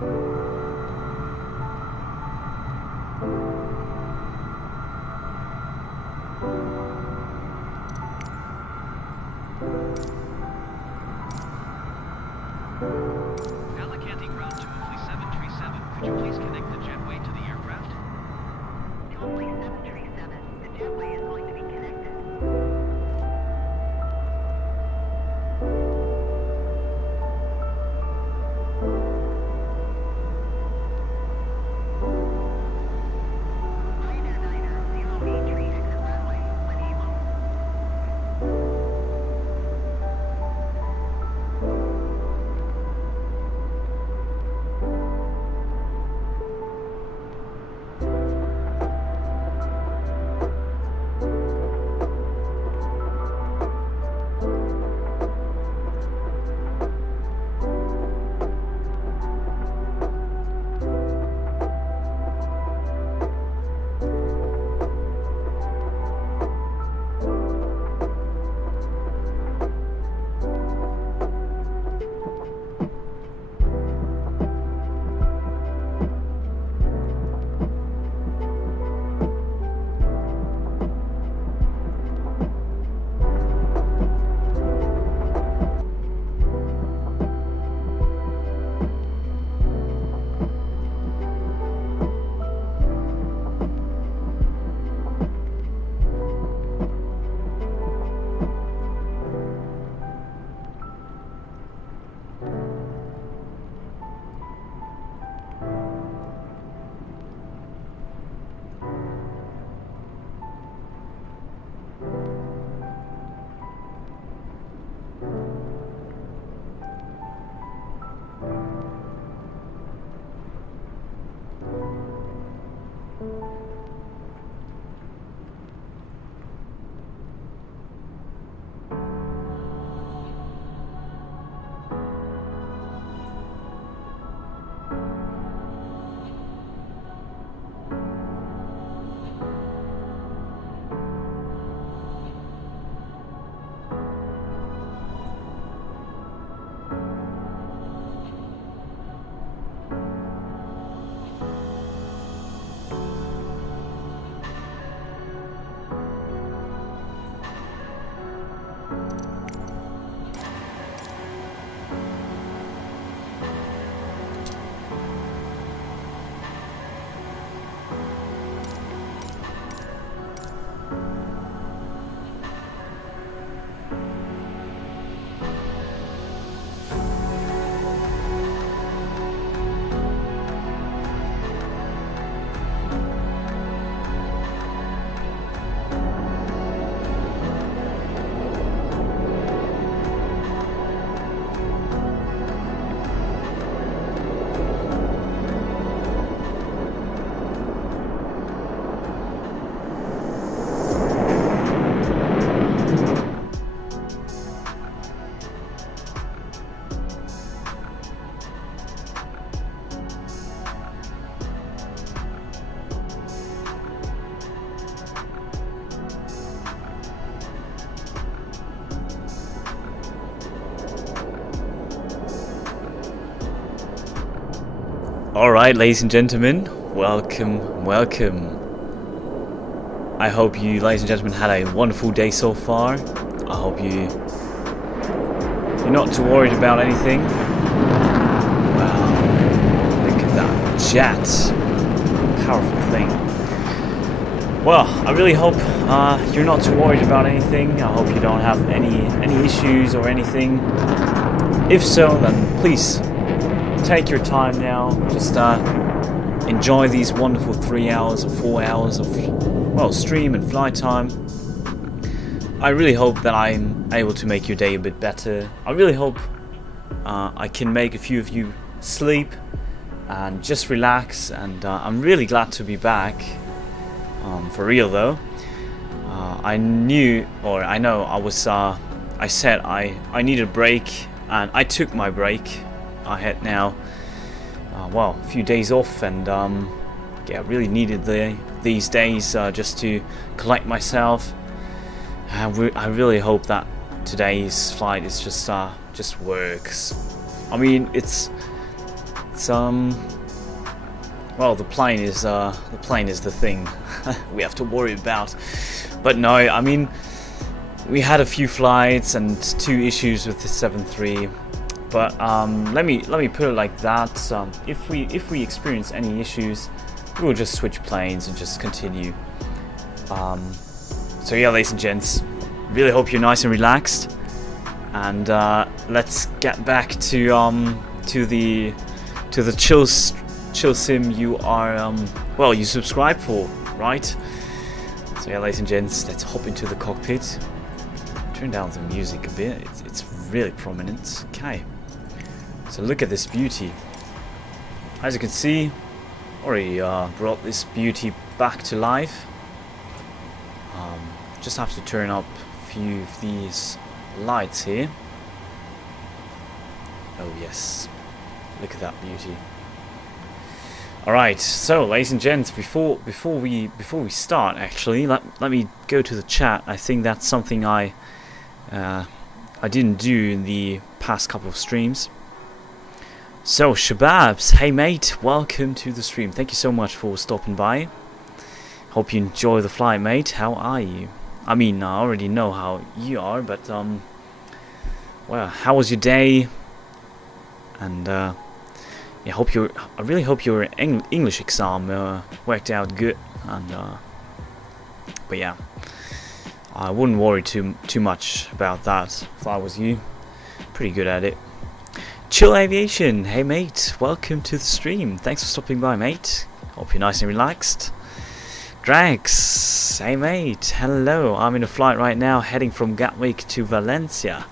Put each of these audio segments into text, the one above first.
Alicante ground to Italy 737. Could you please connect the jetway to the aircraft? Italy 737. The jetway is going to be connected. Alright, ladies and gentlemen, welcome, welcome. I hope you, ladies and gentlemen, had a wonderful day so far. I hope you're not too worried about anything. Wow, look at that jet. Powerful thing. Well, I really hope you're not too worried about anything. I hope you don't have any issues or anything. If so, then please take your time now. Just enjoy these wonderful 3 hours or 4 hours of, well, stream and flight time. I really hope that I'm able to make your day a bit better. I really hope I can make a few of you sleep and just relax. And I'm really glad to be back. For real though. I know I said I need a break, and I took my break. I had now well, a few days off, and yeah, really needed these days just to collect myself. I really hope that today's flight is just works. I mean, it's it's well, the plane is the thing we have to worry about. But no, I mean, we had a few flights and 2 issues with the 737. But let me put it like that. If we experience any issues, we will just switch planes and just continue. So yeah, ladies and gents, really hope you're nice and relaxed. And let's get back to the chill sim you are well, you subscribe for, right? So yeah, ladies and gents, let's hop into the cockpit. Turn down the music a bit. It's really prominent. Okay. So look at this beauty. As you can see, already brought this beauty back to life. Just have to turn up a few of these lights here. Oh yes, look at that beauty. Alright, so ladies and gents, before we start, actually, let me go to the chat. I think that's something I didn't do in the past couple of streams. So Shababs, hey mate, welcome to the stream. Thank you so much for stopping by. Hope you enjoy the flight, mate. How are you? I mean, I already know how you are, but well, how was your day? And yeah, I really hope your English exam worked out good. And but yeah, I wouldn't worry too much about that if I was you. Pretty good at it. Chill Aviation, hey mate, welcome to the stream. Thanks for stopping by, mate. Hope you're nice and relaxed. Drax, hey mate, hello. I'm in a flight right now, heading from Gatwick to Valencia.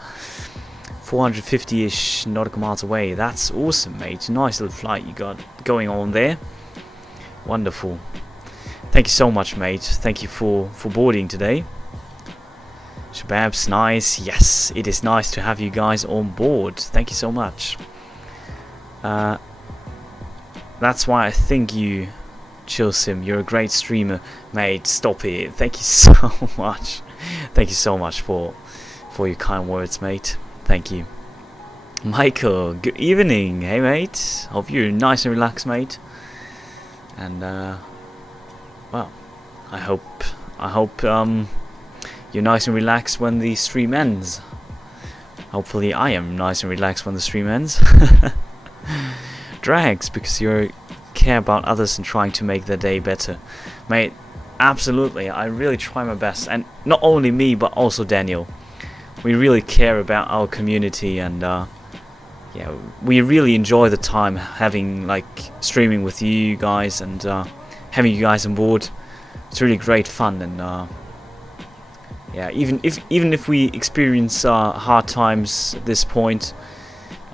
450-ish nautical miles away. That's awesome, mate. Nice little flight you got going on there. Wonderful. Thank you so much, mate. Thank you for boarding today. Shababs, nice. Yes, it is nice to have you guys on board. Thank you so much. That's why I think you, Chill Sim, you're a great streamer, mate. Stop it. Thank you so much. Thank you so much for your kind words, mate. Thank you. Michael, good evening. Hey mate, hope you're nice and relaxed, mate. And well, I hope you're nice and relaxed when the stream ends. Hopefully I am nice and relaxed when the stream ends. Drags, because you care about others and trying to make their day better. Mate, absolutely, I really try my best. And not only me, but also Daniel. We really care about our community, and yeah, we really enjoy the time having, like, streaming with you guys and having you guys on board. It's really great fun, and yeah, even if we experience hard times at this point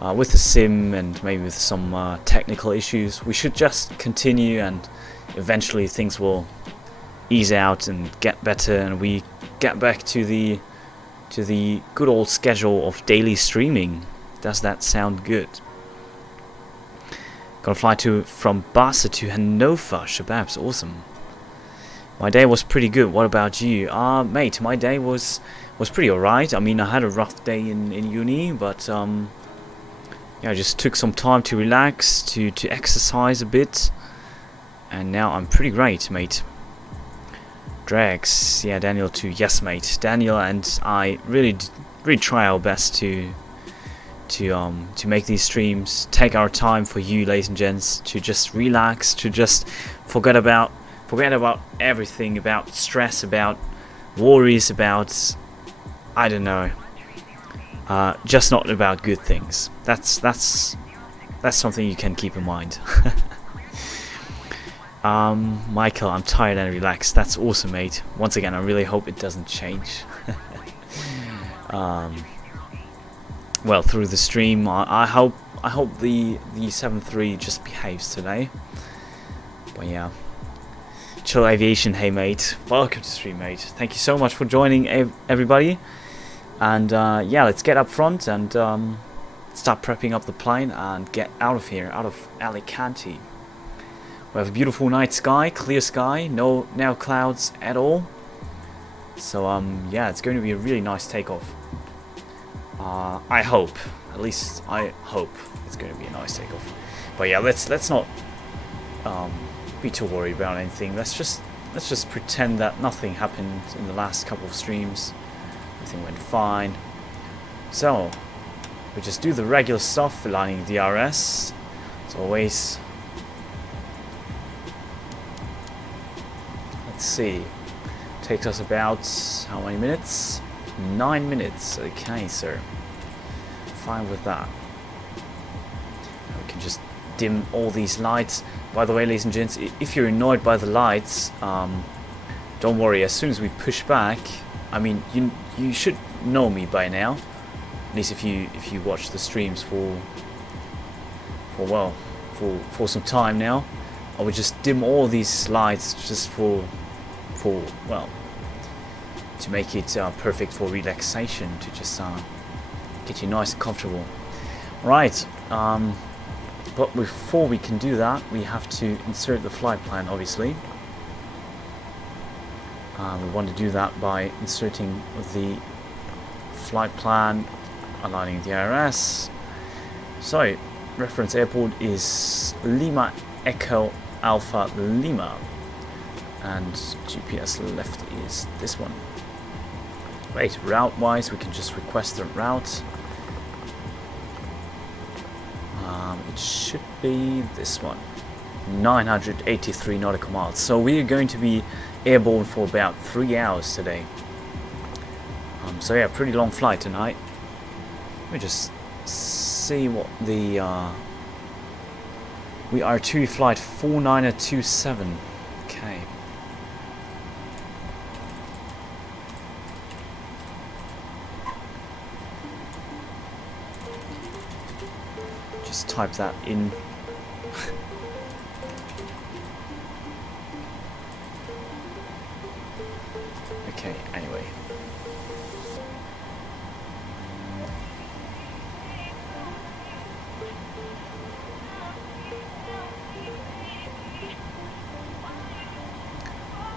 with the sim and maybe with some technical issues, we should just continue, and eventually things will ease out and get better, and we get back to the good old schedule of daily streaming. Does that sound good? Gonna fly from Barca to Hannover. Shababs, awesome. My day was pretty good. What about you? Mate, my day was pretty alright. I mean, I had a rough day in uni, but yeah, I just took some time to relax, to exercise a bit, and now I'm pretty great, mate. Drags, yeah, Daniel too. Yes, mate. Daniel and I really try our best to make these streams, take our time for you, ladies and gents, to just relax, to just forget about everything, about stress, about worries, about, I don't know, just not about good things. That's something you can keep in mind. Michael, I'm tired and relaxed. That's awesome, mate. Once again, I really hope it doesn't change. Well, through the stream, I hope the 7.3 just behaves today. But yeah, Chill Aviation, hey mate, welcome to the stream, mate. Thank you so much for joining, everybody. And yeah, let's get up front and start prepping up the plane and get out of here, out of Alicante. We have a beautiful night sky, clear sky, no clouds at all. So yeah, it's going to be a really nice takeoff. I hope, at least I hope it's going to be a nice takeoff. But yeah, let's not be too worried about anything. Let's just pretend that nothing happened in the last couple of streams. Everything went fine. So we just do the regular stuff, aligning DRS as always. Let's see. Takes us about how many minutes? 9 minutes. Okay, sir. Fine with that. We can just dim all these lights. By the way, ladies and gents, if you're annoyed by the lights, don't worry. As soon as we push back, I mean, you should know me by now. At least if you watch the streams for some time now. I would just dim all these lights just for well, to make it perfect for relaxation, to just get you nice and comfortable. Right, but before we can do that, we have to insert the flight plan, obviously. We want to do that by inserting the flight plan, aligning the IRS. So, reference airport is Lima Echo Alpha Lima, and GPS left is this one. Right, route wise, we can just request the route. It should be this one, 983 nautical miles. So we are going to be airborne for about 3 hours today. So yeah, pretty long flight tonight. Let me just see what the we are to flight 4927. Okay. Just type that in. Okay, anyway.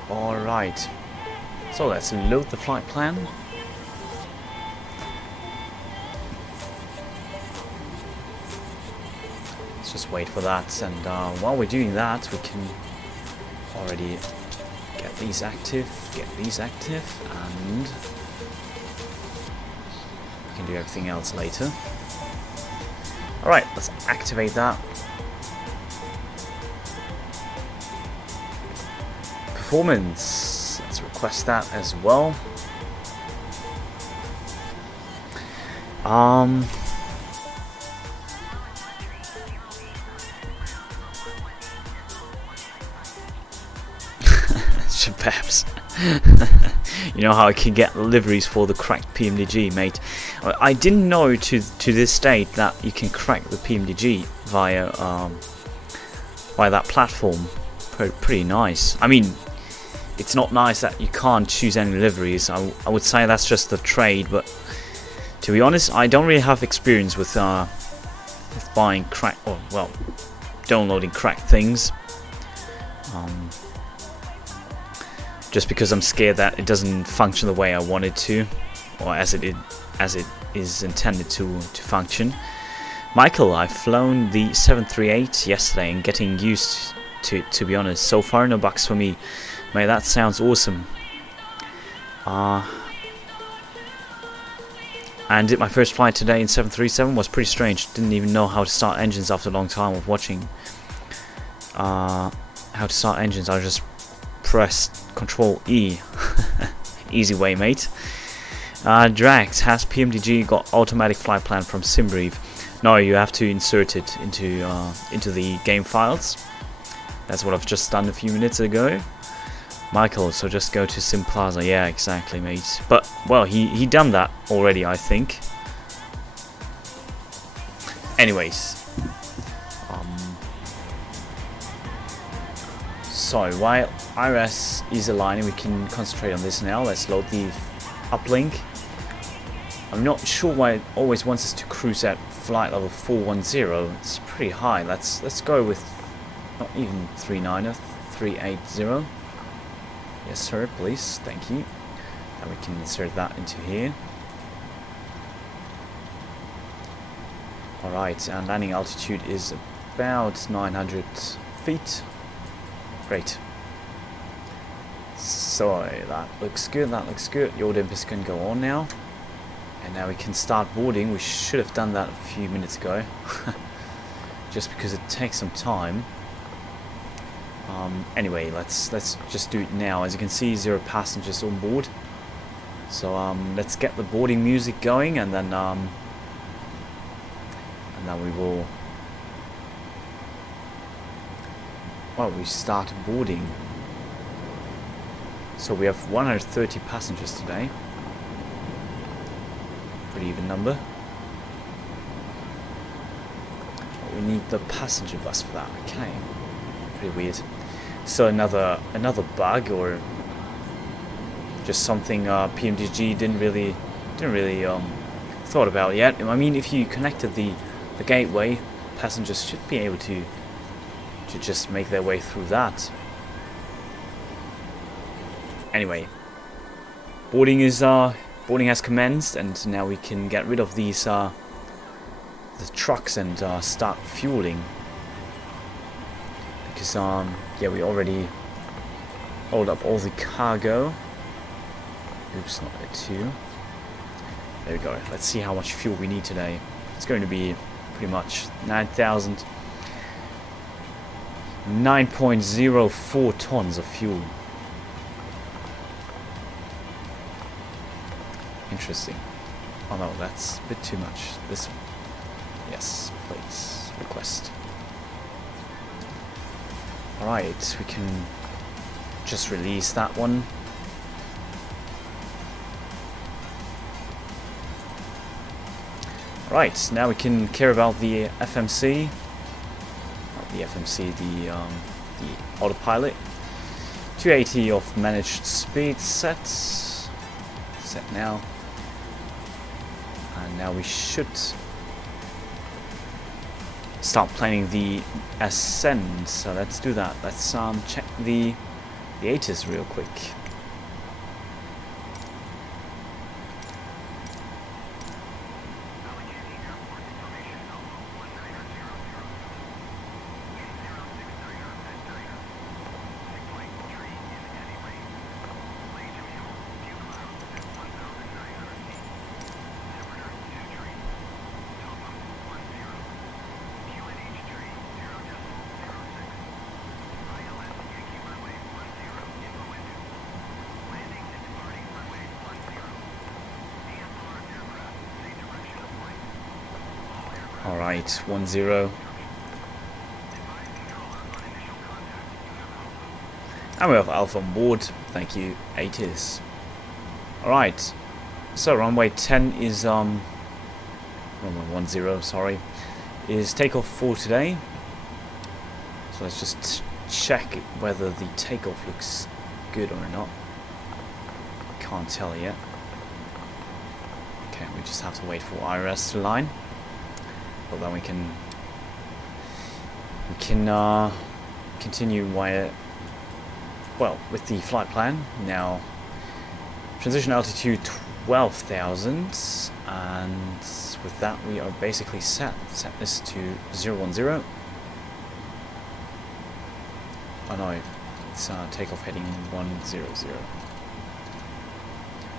Alright. So let's load the flight plan. Let's just wait for that, and while we're doing that, we can already get these active, and we can do everything else later. Alright, let's activate that. Performance, let's request that as well. Perhaps. You know how I can get liveries for the cracked PMDG, mate. I didn't know to this date that you can crack the PMDG via that platform. Pretty nice. I mean, it's not nice that you can't choose any liveries. I would say that's just the trade, but to be honest, I don't really have experience with buying crack, or well, downloading cracked things. Just because I'm scared that it doesn't function the way I want it to, or as it is intended to function. Michael, I've flown the 738 yesterday and getting used to be honest. So far, no bugs for me. Mate, that sounds awesome. And did my first flight today in 737 was pretty strange. Didn't even know how to start engines after a long time of watching how to start engines. I just pressed Control E. Easy way, mate. Drax, has PMDG got automatic flight plan from SimBrief? No, you have to insert it into the game files. That's what I've just done a few minutes ago. Michael, so just go to Sim Plaza. Yeah, exactly, mate. But well, he done that already, I think. Anyways, so while IRS is aligning, we can concentrate on this now. Let's load the uplink. I'm not sure why it always wants us to cruise at flight level 410. It's pretty high. Let's go with not even 39er, 380. Yes, sir, please. Thank you. And we can insert that into here. Alright, and landing altitude is about 900 feet. Great. So that looks good, that looks good. Your Olympus can go on now. And now we can start boarding. We should have done that a few minutes ago. Just because it takes some time. Anyway, let's just do it now. As you can see, 0 passengers on board. So let's get the boarding music going, and then we will. Well, we start boarding. So we have 130 passengers today. Pretty even number. But we need the passenger bus for that. Okay. Pretty weird. So another bug, or just something PMDG didn't really thought about yet. I mean, if you connected the gateway, passengers should be able to just make their way through that. Anyway, boarding has commenced, and now we can get rid of these the trucks and start fueling. Because yeah, we already load up all the cargo. Oops, not there too. There we go. Let's see how much fuel we need today. It's going to be pretty much 9.04 tons of fuel. Interesting. Oh no, that's a bit too much. This, yes, please request. Alright, we can just release that one. Right, now we can care about the FMC. Not the FMC, the autopilot. 280 of managed speed set now. And now we should start planning the ascent. So let's do that. Let's check the ATIS real quick. Alright, 1-0. And we have Alpha on board. Thank you, ATIS. Alright. So runway 10 is runway 10, sorry, is takeoff for today. So let's just check whether the takeoff looks good or not. Can't tell yet. Okay, we just have to wait for IRS to line. But then we can continue with the flight plan. Now, transition altitude 12,000, and with that we are basically set this to 010. Oh no, it's takeoff heading 100.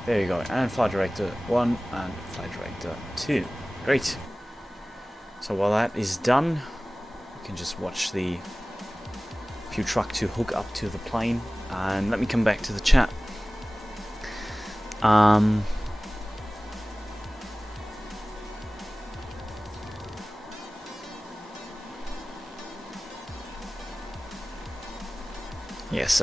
There you go, and flight director 1 and flight director 2. Great. So while that is done, we can just watch the fuel truck to hook up to the plane, and let me come back to the chat. Yes,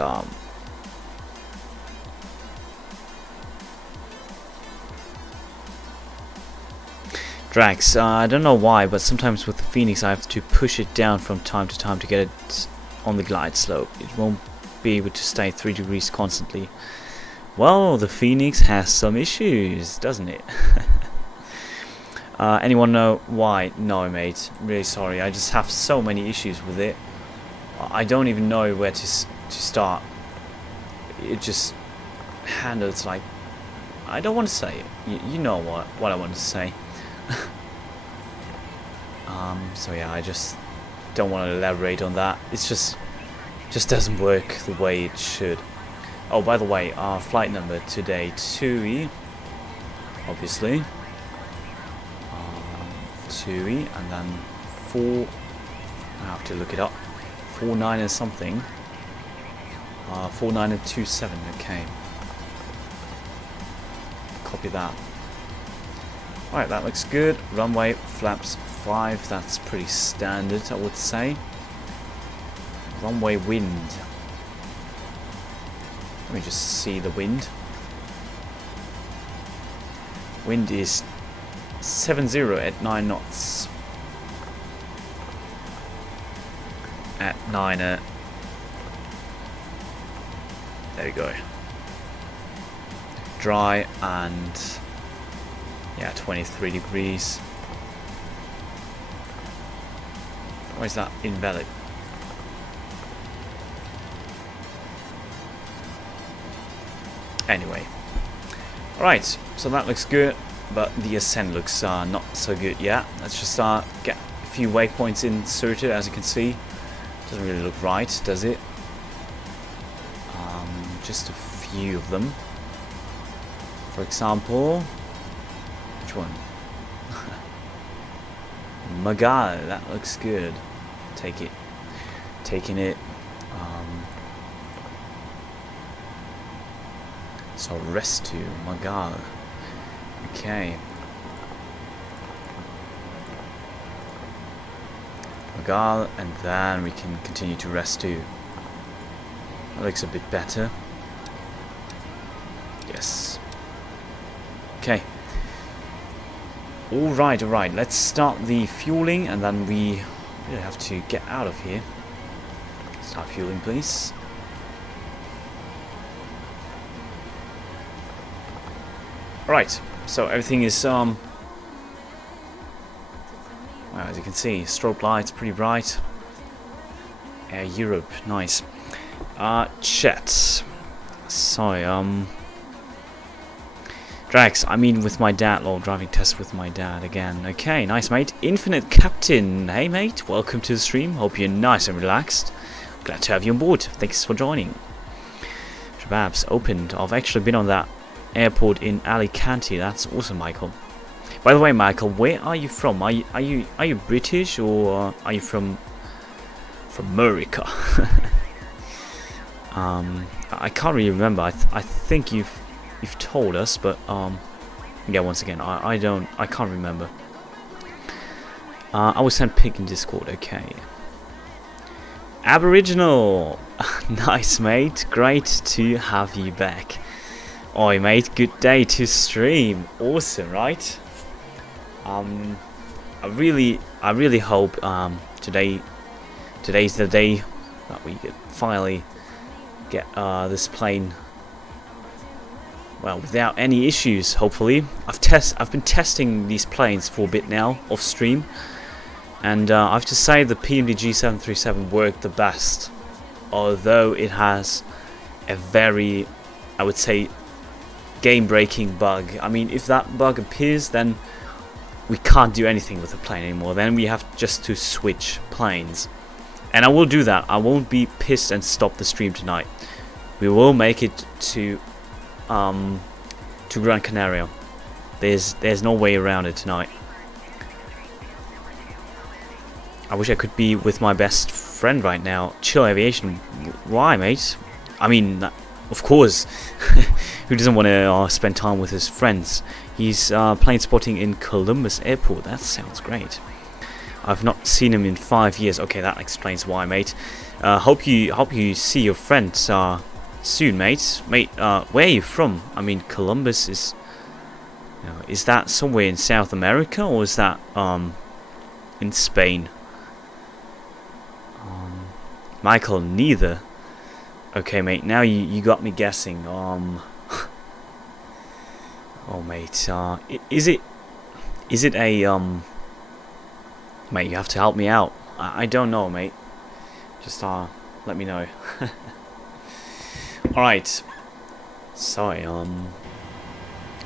drags. I don't know why, but sometimes with the Phoenix I have to push it down from time to time to get it on the glide slope. It won't be able to stay 3 degrees constantly. Well, the Phoenix has some issues, doesn't it? Anyone know why? No, mate. I'm really sorry. I just have so many issues with it. I don't even know where to start. It just handles like... I don't want to say it. You know what I want to say. So yeah, I just don't want to elaborate on that. It's just doesn't work the way it should. Oh, by the way, our flight number today, 2E, obviously. 2E, and then 4, I have to look it up, 49 and something. 49 and 27, okay. Copy that. Alright, that looks good. Runway flaps 5, that's pretty standard, I would say. Runway wind. Let me just see the wind. Wind is 70 at 9 knots. At 9 there we go. Dry and yeah, 23 degrees. Why is that invalid? Anyway. Alright, so that looks good, but the ascent looks not so good yet. Let's just get a few waypoints inserted. As you can see, doesn't really look right, does it? Just a few of them. For example, which one? Magal, that looks good. Take it. Taking it. So rest to Magal. Okay. Magal, and then we can continue to rest to. That looks a bit better. Yes. Okay. Alright, alright. Let's start the fueling and then we really have to get out of here. Start fueling, please. Right, so everything is well, as you can see, strobe lights pretty bright. Air Europe, nice. Chat. Sorry, Drax, I mean with my dad, lol, driving test with my dad again. Okay, nice mate. Infinite Captain, hey mate, welcome to the stream. Hope you're nice and relaxed. Glad to have you on board. Thanks for joining. Shababs opened. I've actually been on that airport in Alicante. That's awesome, Michael. By the way, Michael, where are you from? Are you British or are you from America? I can't really remember. I think you've told us, but yeah, once again, I can't remember. I will send pic in Discord. Okay. Aboriginal, nice mate. Great to have you back. Oi mate, good day to stream. Awesome, right? I really hope today's the day that we could finally get this plane, well, without any issues. Hopefully, I've been testing these planes for a bit now off stream, and I have to say the PMDG 737 worked the best, although it has a very, I would say, game-breaking bug. I mean, if that bug appears, then we can't do anything with the plane anymore. Then we have just to switch planes, and I will do that. I won't be pissed and stop the stream tonight. We will make it to Gran Canaria. There's no way around it tonight. I wish I could be with my best friend right now. Chill Aviation. Why, mate? I mean, of course. Who doesn't want to spend time with his friends? He's plane spotting in Columbus Airport. That sounds great. I've not seen him in 5 years. Okay, that explains why, mate. Hope you see your friends soon, mate. Mate, where are you from? I mean, Columbus is that somewhere in South America, or is that in Spain? Michael, neither. Okay, mate. Now you got me guessing. Oh, mate. Is it a Mate, you have to help me out. I don't know, mate. Just let me know. All right. Sorry.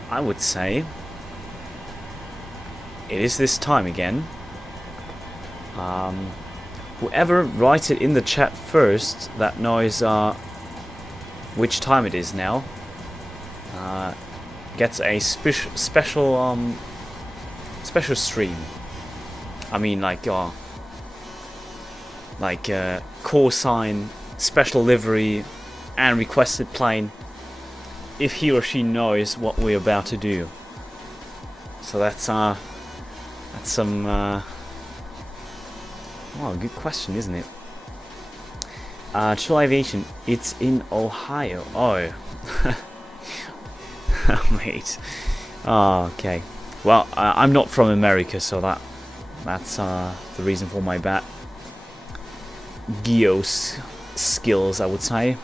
I would say it is this time again. whoever writes it in the chat first that knows which time it is now gets a special stream. I mean, like call sign, special livery, and requested plane. If he or she knows what we're about to do. So that's some. Oh, good question, isn't it? Chill Aviation. It's in Ohio. Oh. Mate. Oh, okay. Well, I'm not from America, so that's the reason for my bad geos skills, I would say.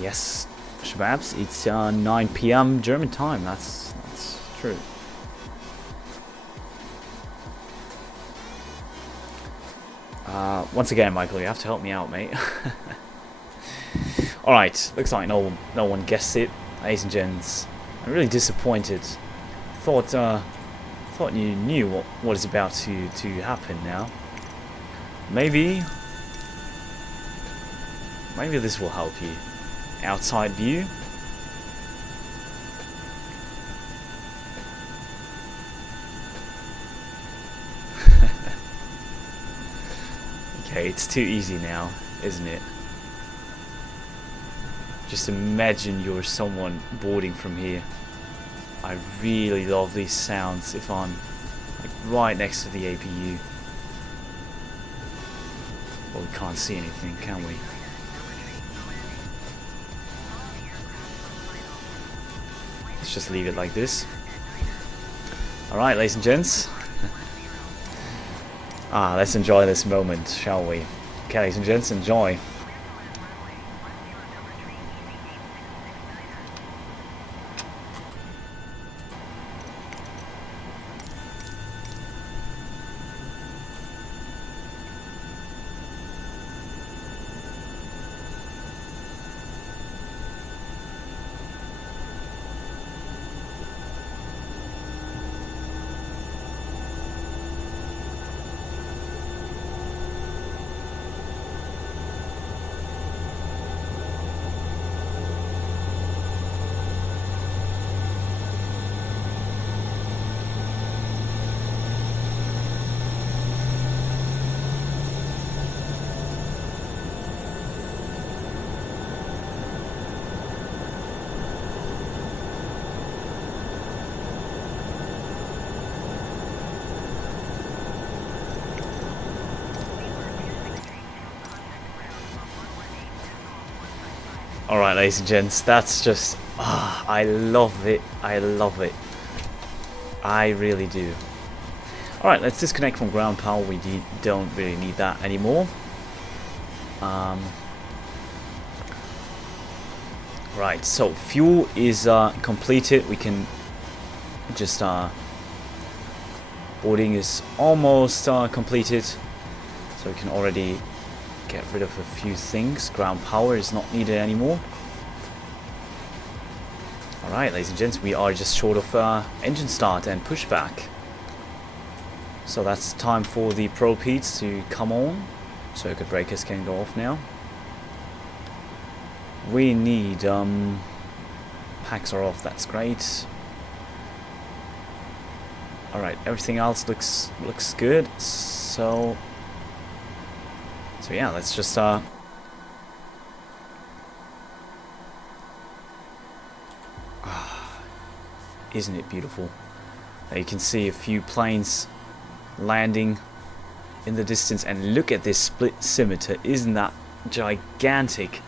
Yes, Shababs, it's 9 PM German time. That's true. Once again, Michael, you have to help me out, mate. Alright, looks like no one guessed it. Ladies and gents, I'm really disappointed. Thought you knew what is about to happen now. Maybe this will help you. Outside view. Okay, it's too easy now, isn't it? Just imagine you're someone boarding from here. I really love these sounds if I'm like right next to the APU. Well, we can't see anything, can we? Let's just leave it like this. Alright, ladies and gents. Let's enjoy this moment, shall we? Okay, ladies and gents, enjoy. Alright, ladies and gents, that's just... I love it. I love it. I really do. Alright, let's disconnect from ground power. We don't really need that anymore. Right, so fuel is completed. We can just... boarding is almost completed. So we can already... get rid of a few things. Ground power is not needed anymore. Alright, ladies and gents, we are just short of engine start and pushback. So that's time for the probe heats to come on. Circuit breakers can go off now. We need packs are off, that's great. Alright, everything else looks good. So yeah, let's just isn't it beautiful? Now you can see a few planes landing in the distance, and look at this split scimitar. Isn't that gigantic?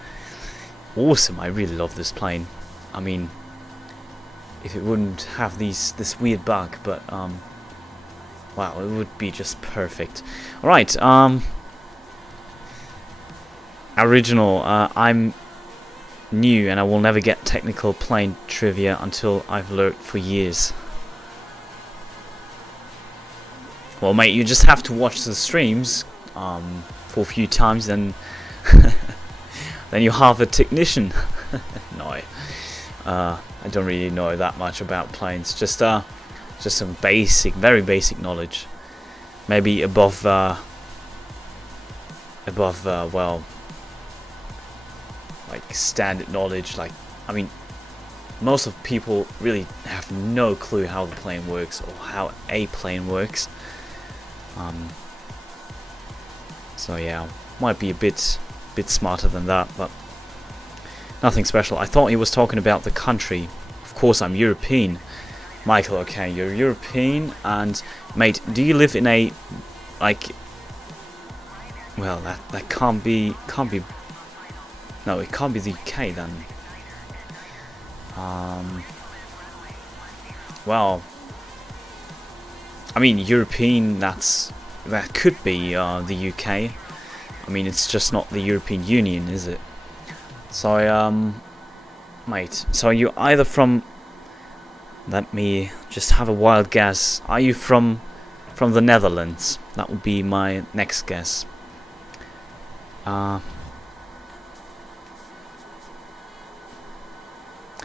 Awesome. I really love this plane. I mean, if it wouldn't have this weird bug, but wow, it would be just perfect. All right, original. I'm new and I will never get technical plane trivia until I've learned for years. Well, mate, you just have to watch the streams for a few times, then then you're half a technician. No, I don't really know that much about planes. Just Just some basic, very basic knowledge. Maybe above, well, like standard knowledge. Like, I mean, most of people really have no clue how the plane works or how a plane works. So yeah, might be a bit smarter than that, but nothing special. I thought he was talking about the country. Of course, I'm European. Michael, okay, you're European, and mate, do you live in a, like, well, that can't be, no, it can't be the UK then. Well, I mean, European, that could be the UK. I mean, it's just not the European Union, is it? So, mate, so you're either from, let me just have a wild guess. Are you from the Netherlands? That would be my next guess.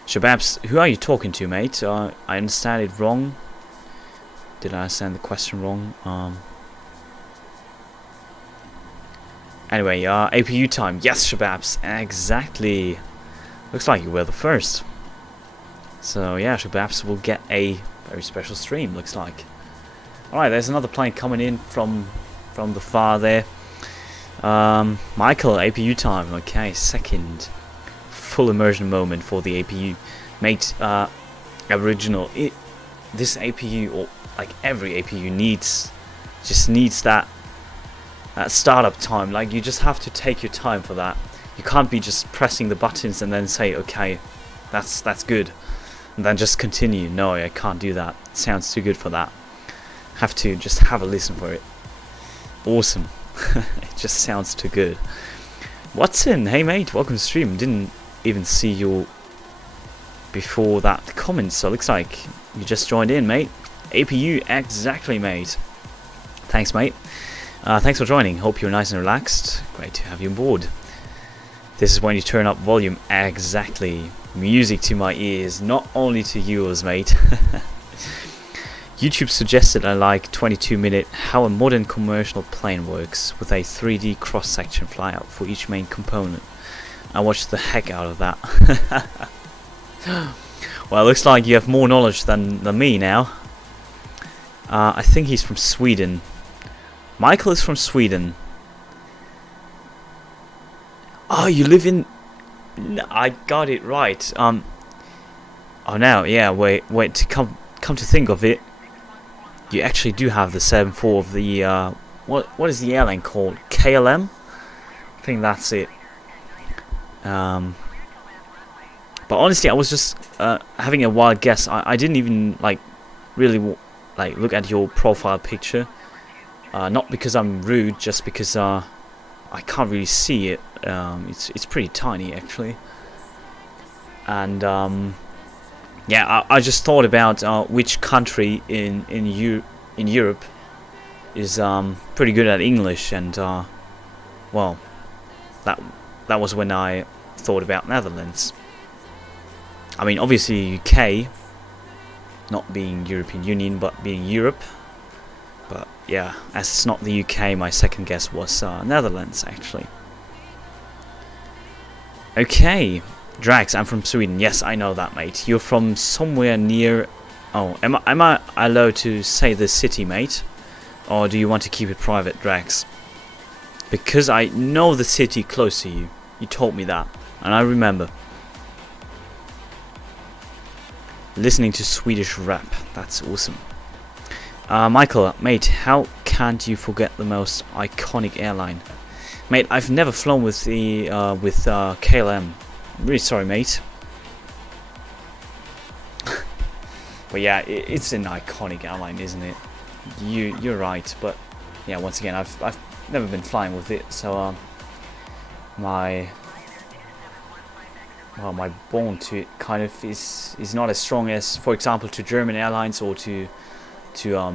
Shababs, who are you talking to, mate? I understand it wrong. Did I understand the question wrong? Anyway, APU time. Yes, Shababs, exactly. Looks like you were the first. So yeah, Shababs will get a very special stream, looks like. Alright, there's another plane coming in from the far there. Michael, APU time. Okay, second full immersion moment for the APU. Mate, original. This APU, or like every APU, just needs that startup time. Like, you just have to take your time for that. You can't be just pressing the buttons and then say, okay, that's good, and then just continue. No, I can't do that. It sounds too good for that. Have to just have a listen for it. Awesome. It just sounds too good. Watson, hey mate, welcome to stream. Didn't even see you before that comment, so looks like you just joined in, mate. APU, exactly, mate. Thanks, mate. Thanks for joining. Hope you're nice and relaxed. Great to have you on board. This is when you turn up volume. Exactly. Music to my ears, not only to yours, mate. YouTube suggested I like 22-minute how a modern commercial plane works with a 3D cross-section flyout for each main component. I watched the heck out of that. Well, it looks like you have more knowledge than me now. I think he's from Sweden. Michael is from Sweden. Oh, you live in... No, I got it right. Oh, now, yeah. Wait. To come to think of it, you actually do have the 7.4 of the what is the airline called? KLM. I think that's it. But honestly, I was just having a wild guess. I didn't even really look at your profile picture. Not because I'm rude, just because I can't really see it. It's pretty tiny actually. And yeah, I just thought about which country in Europe is pretty good at English, and well, that was when I thought about Netherlands. I mean, obviously UK, not being European Union but being Europe. But yeah, as it's not the UK, my second guess was Netherlands actually. Okay, Drax, I'm from Sweden. Yes, I know that, mate. You're from somewhere near... Oh, am I allowed to say the city, mate? Or do you want to keep it private, Drax? Because I know the city close to you. You told me that, and I remember. Listening to Swedish rap. That's awesome. Michael, mate, how can't you forget the most iconic airline? Mate, I've never flown with the KLM. I'm really sorry, mate. But yeah, it's an iconic airline, isn't it? You're right, but yeah, once again, I've never been flying with it, so my bond to it kind of is not as strong as, for example, to German airlines or to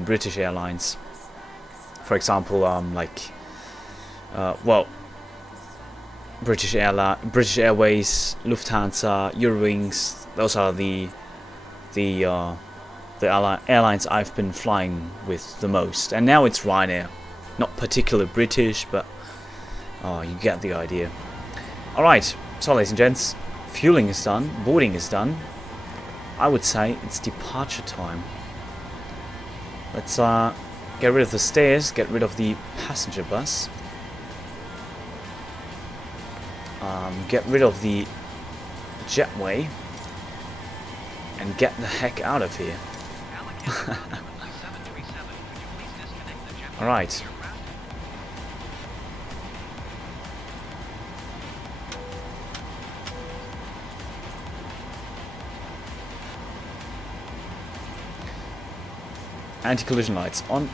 British airlines. For example, well, British Airways, Lufthansa, Eurowings. Those are the the airlines I've been flying with the most. And now it's Ryanair. Not particularly British, but oh, you get the idea. Alright, so ladies and gents, fueling is done, boarding is done. I would say it's departure time. Let's get rid of the stairs, get rid of the passenger bus. Get rid of the jetway. And get the heck out of here. Alright. Anti-collision lights on.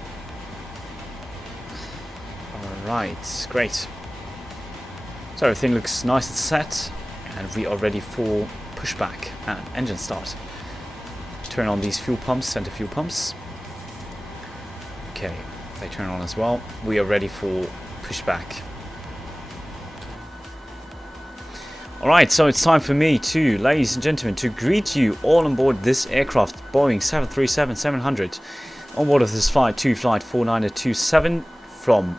Alright, great. So everything looks nice and set, and we are ready for pushback and engine start. Turn on these fuel pumps, center fuel pumps. Okay, they turn on as well. We are ready for pushback. Alright, so it's time for me to, ladies and gentlemen, to greet you all on board this aircraft, Boeing 737-700. On board of this flight to flight 4927 from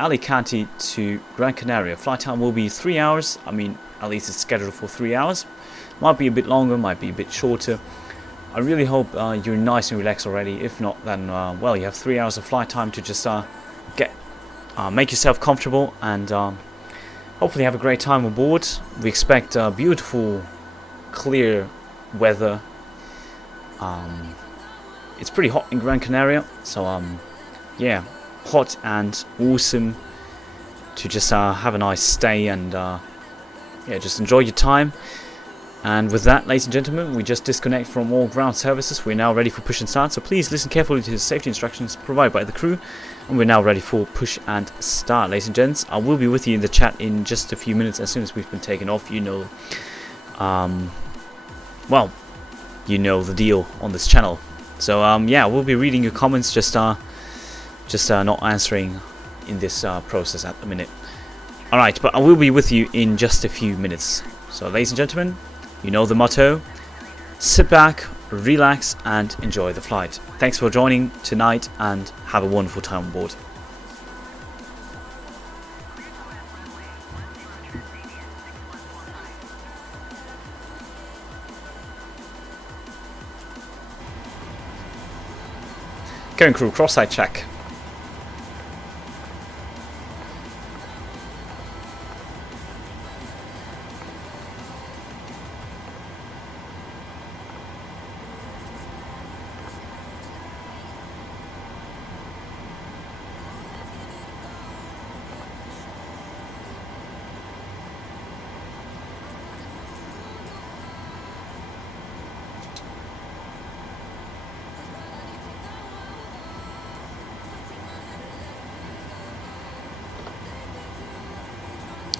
Alicante to Gran Canaria. Flight time will be 3 hours. I mean, at least it's scheduled for 3 hours. Might be a bit longer, might be a bit shorter. I really hope you're nice and relaxed already. If not, then well, you have 3 hours of flight time to just make yourself comfortable and hopefully have a great time on board. We expect beautiful, clear weather. It's pretty hot in Gran Canaria, so yeah, hot and awesome to just have a nice stay and yeah, just enjoy your time. And with that, ladies and gentlemen, we just disconnect from all ground services. We're now ready for push and start, so please listen carefully to the safety instructions provided by the crew. And we're now ready for push and start, ladies and gents. I will be with you in the chat in just a few minutes as soon as we've been taken off. You know, well, you know the deal on this channel. So yeah, we'll be reading your comments, just not answering in this process at the minute. Alright, but I will be with you in just a few minutes. So ladies and gentlemen, you know the motto. Sit back, relax and enjoy the flight. Thanks for joining tonight and have a wonderful time on board. Cabin crew, cross-side check.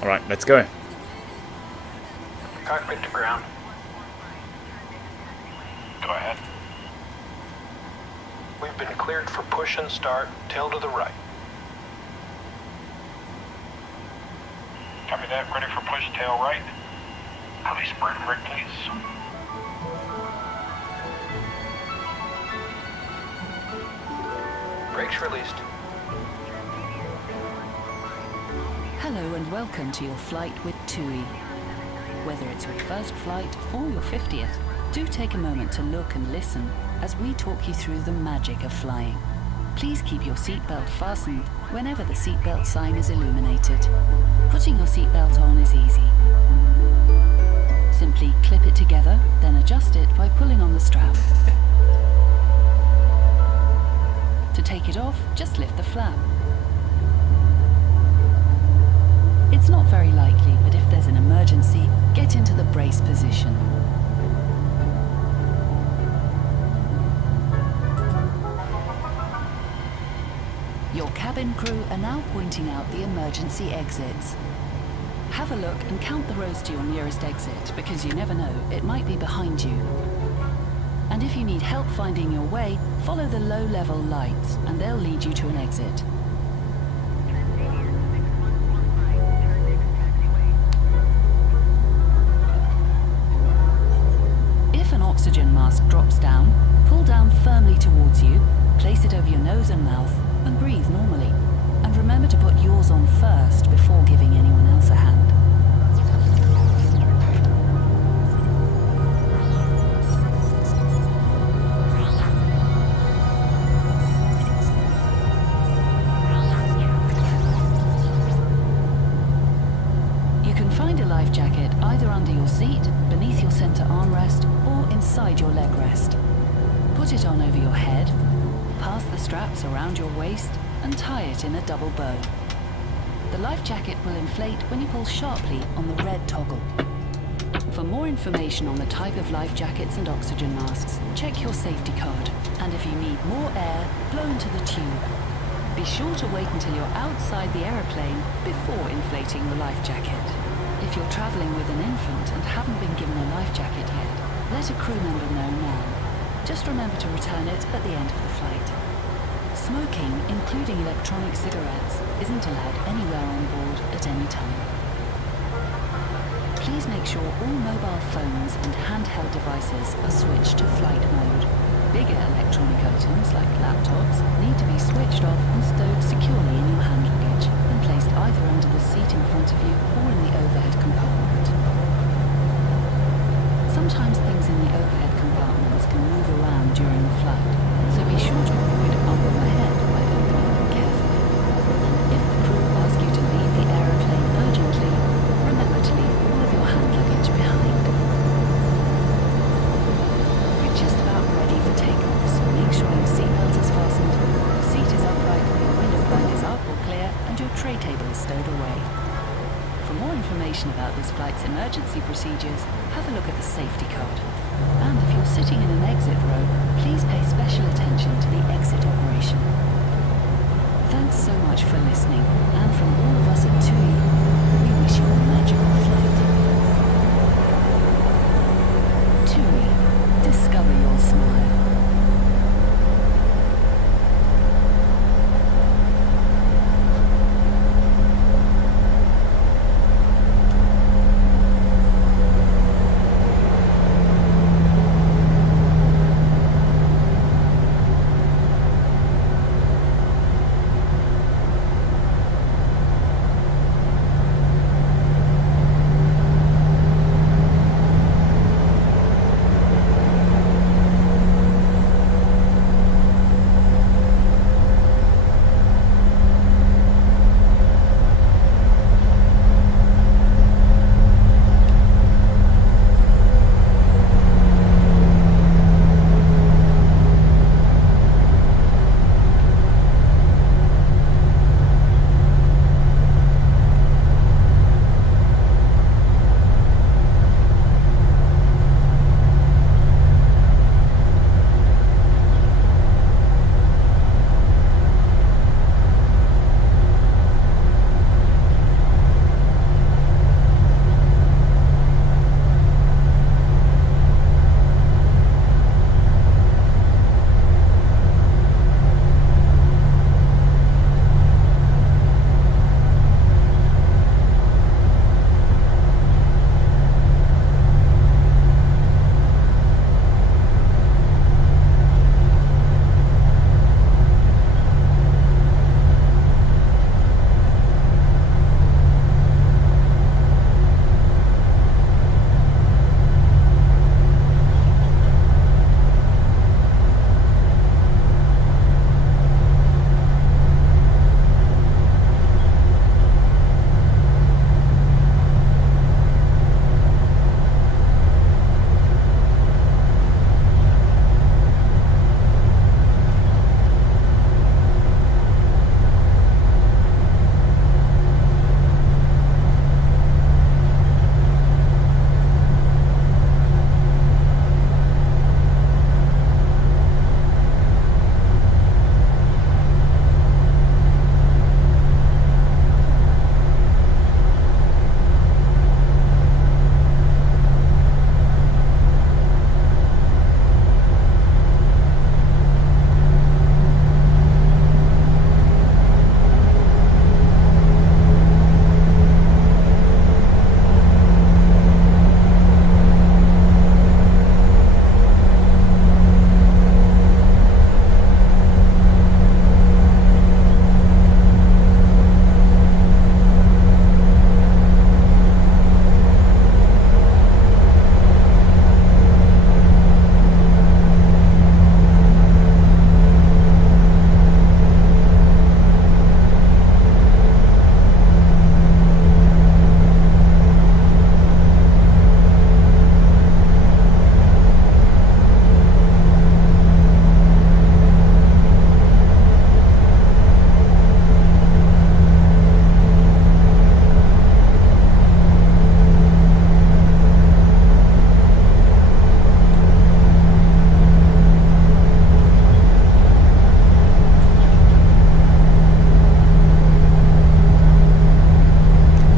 Alright, let's go. Cockpit to ground. Go ahead. We've been cleared for push and start, tail to the right. Copy that, ready for push, tail right. Release brake brake, please. Brakes released. Hello and welcome to your flight with TUI. Whether it's your first flight or your 50th, do take a moment to look and listen as we talk you through the magic of flying. Please keep your seatbelt fastened whenever the seatbelt sign is illuminated. Putting your seatbelt on is easy. Simply clip it together, then adjust it by pulling on the strap. To take it off, just lift the flap. It's not very likely, but if there's an emergency, get into the brace position. Your cabin crew are now pointing out the emergency exits. Have a look and count the rows to your nearest exit, because you never know, it might be behind you. And if you need help finding your way, follow the low-level lights, and they'll lead you to an exit. If an oxygen mask drops down, pull under your seat, beneath your center armrest, or inside your leg rest. Put it on over your head, pass the straps around your waist, and tie it in a double bow. The life jacket will inflate when you pull sharply on the red toggle. For more information on the type of life jackets and oxygen masks, check your safety card. And if you need more air, blow into the tube. Be sure to wait until you're outside the aeroplane before inflating the life jacket. If you're traveling with an infant and haven't been given a life jacket yet, let a crew member know now. Just remember to return it at the end of the flight. Smoking, including electronic cigarettes, isn't allowed anywhere on board at any time. Please make sure all mobile phones and handheld devices are switched to flight mode. Bigger electronic items like laptops need to be switched off and stowed securely in your hand luggage and placed either under the seat in front of you or in the overhead compartment. Sometimes things in the overhead compartments can move around during the flight, so be sure to avoid a bump on the head by opening them carefully. And if the crew ask you to leave the aeroplane urgently, remember to leave all of your hand luggage behind. We're just about ready for takeoff, so make sure your seatbelt is fastened, the seat is upright, your window blind is up or clear, and your tray table is stowed away. For more information about this flight's emergency procedures, have a look at the safety card. And if you're sitting in an exit row, please pay special attention to the exit operation. Thanks so much for listening, and from all of us at TUI, we wish you a magical flight. TUI, discover your smile.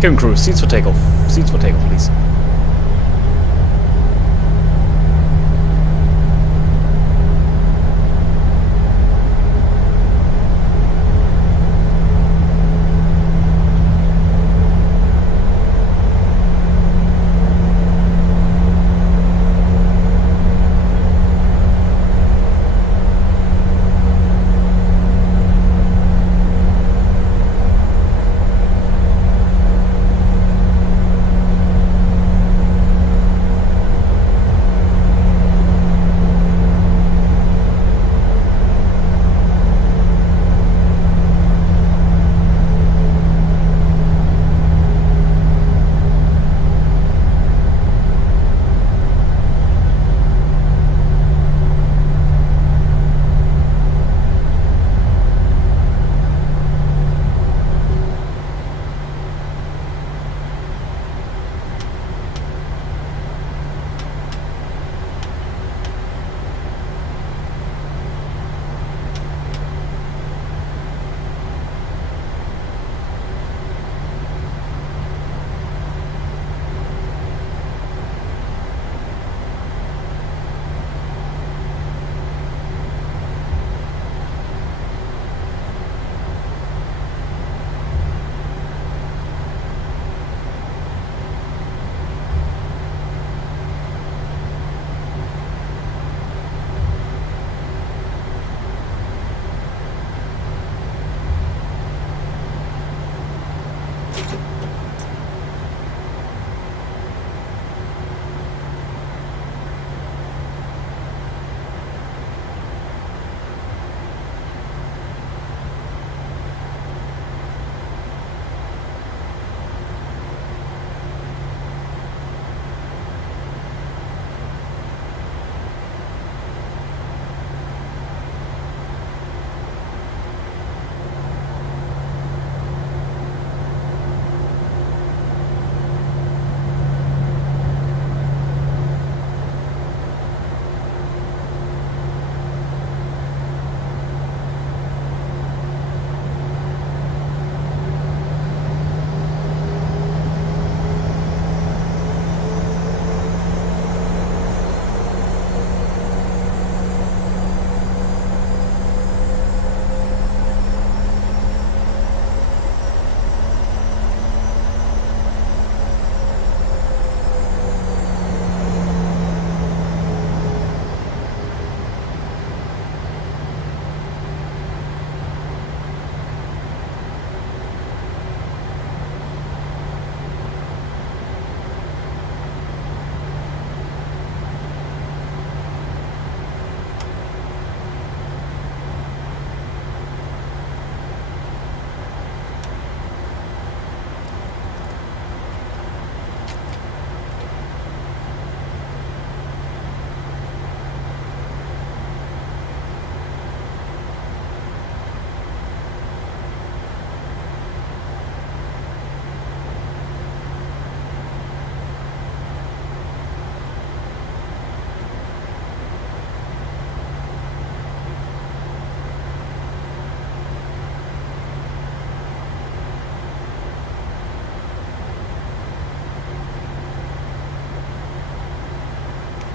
Cabin crew, seats for takeoff. Seats for takeoff, please.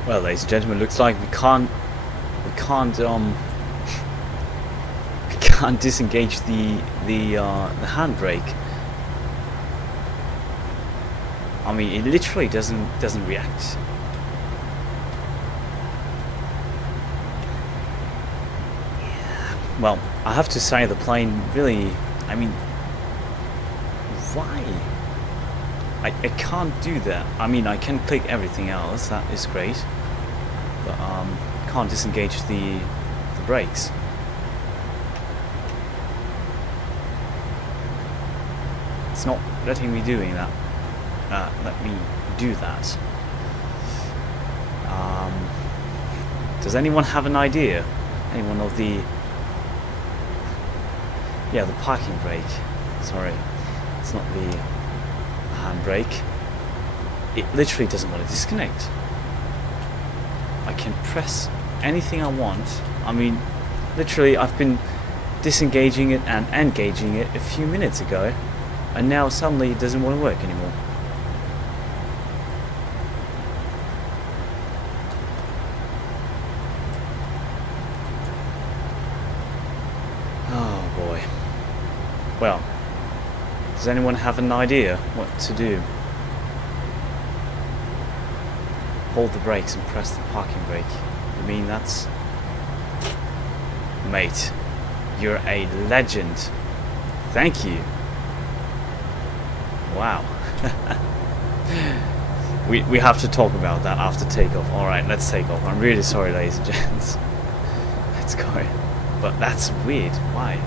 Well, ladies and gentlemen, looks like we can't we can't disengage the handbrake. I mean, it literally doesn't react. Yeah. Well, I have to say the plane really. I mean, why? I can't do that. I mean, I can click everything else. That is great, but can't disengage the brakes. It's not letting me doing that. Let me do that. Does anyone have an idea? Anyone of the? Yeah, the parking brake. Sorry, it's not the handbrake. It literally doesn't want to disconnect. I can press anything I want. I mean, literally, I've been disengaging it and engaging it a few minutes ago, and now suddenly it doesn't want to work anymore. Oh boy. Well, does anyone have an idea what to do? Hold the brakes and press the parking brake. You mean that's... Mate, you're a legend. Thank you. Wow. we have to talk about that after takeoff. Alright, let's take off. I'm really sorry, ladies and gents. Let's go. But that's weird. Why?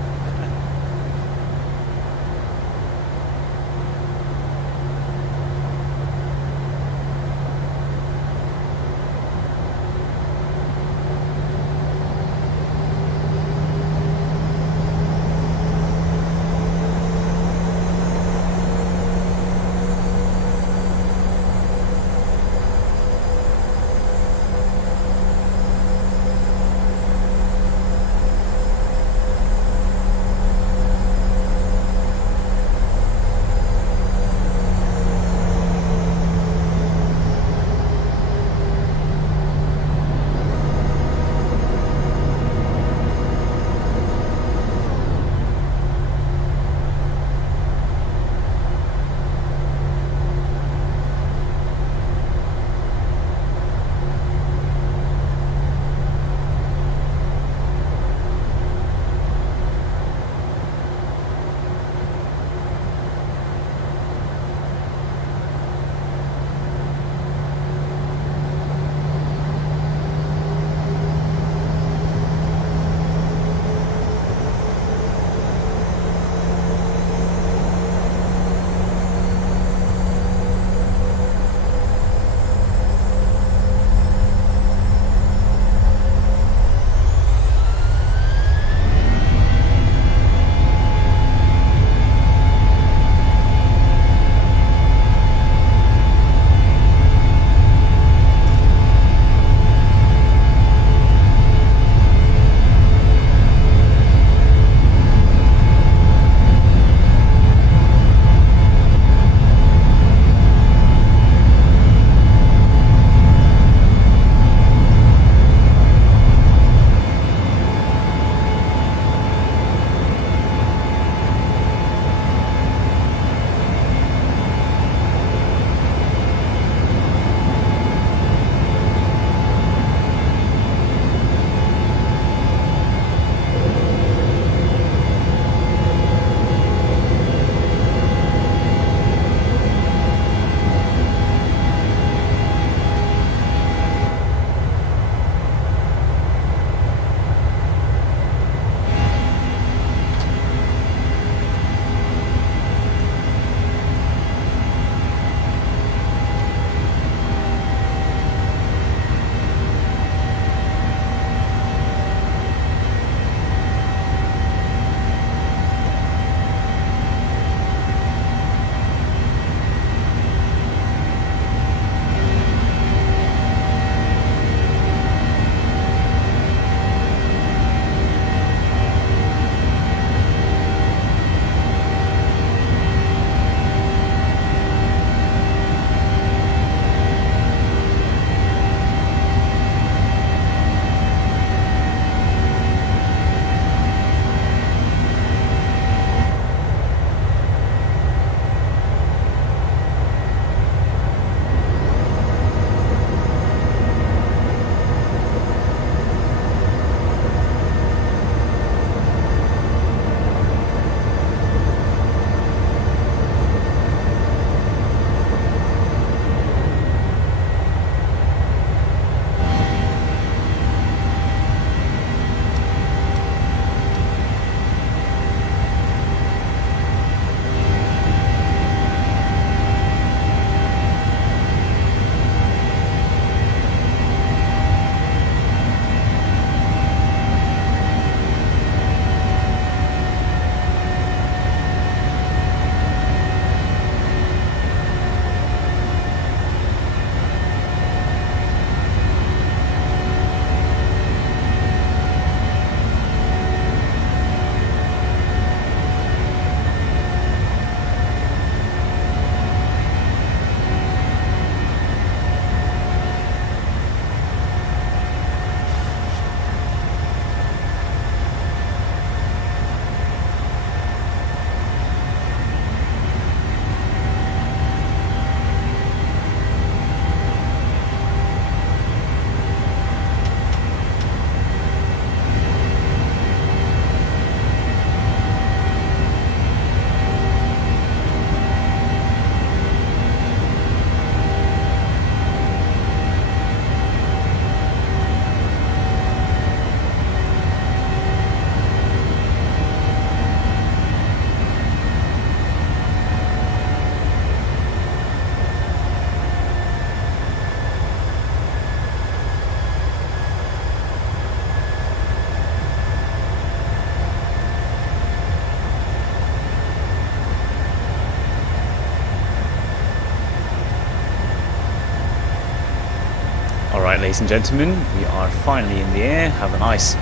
Alright, ladies and gentlemen, we are finally in the air. Have a nice,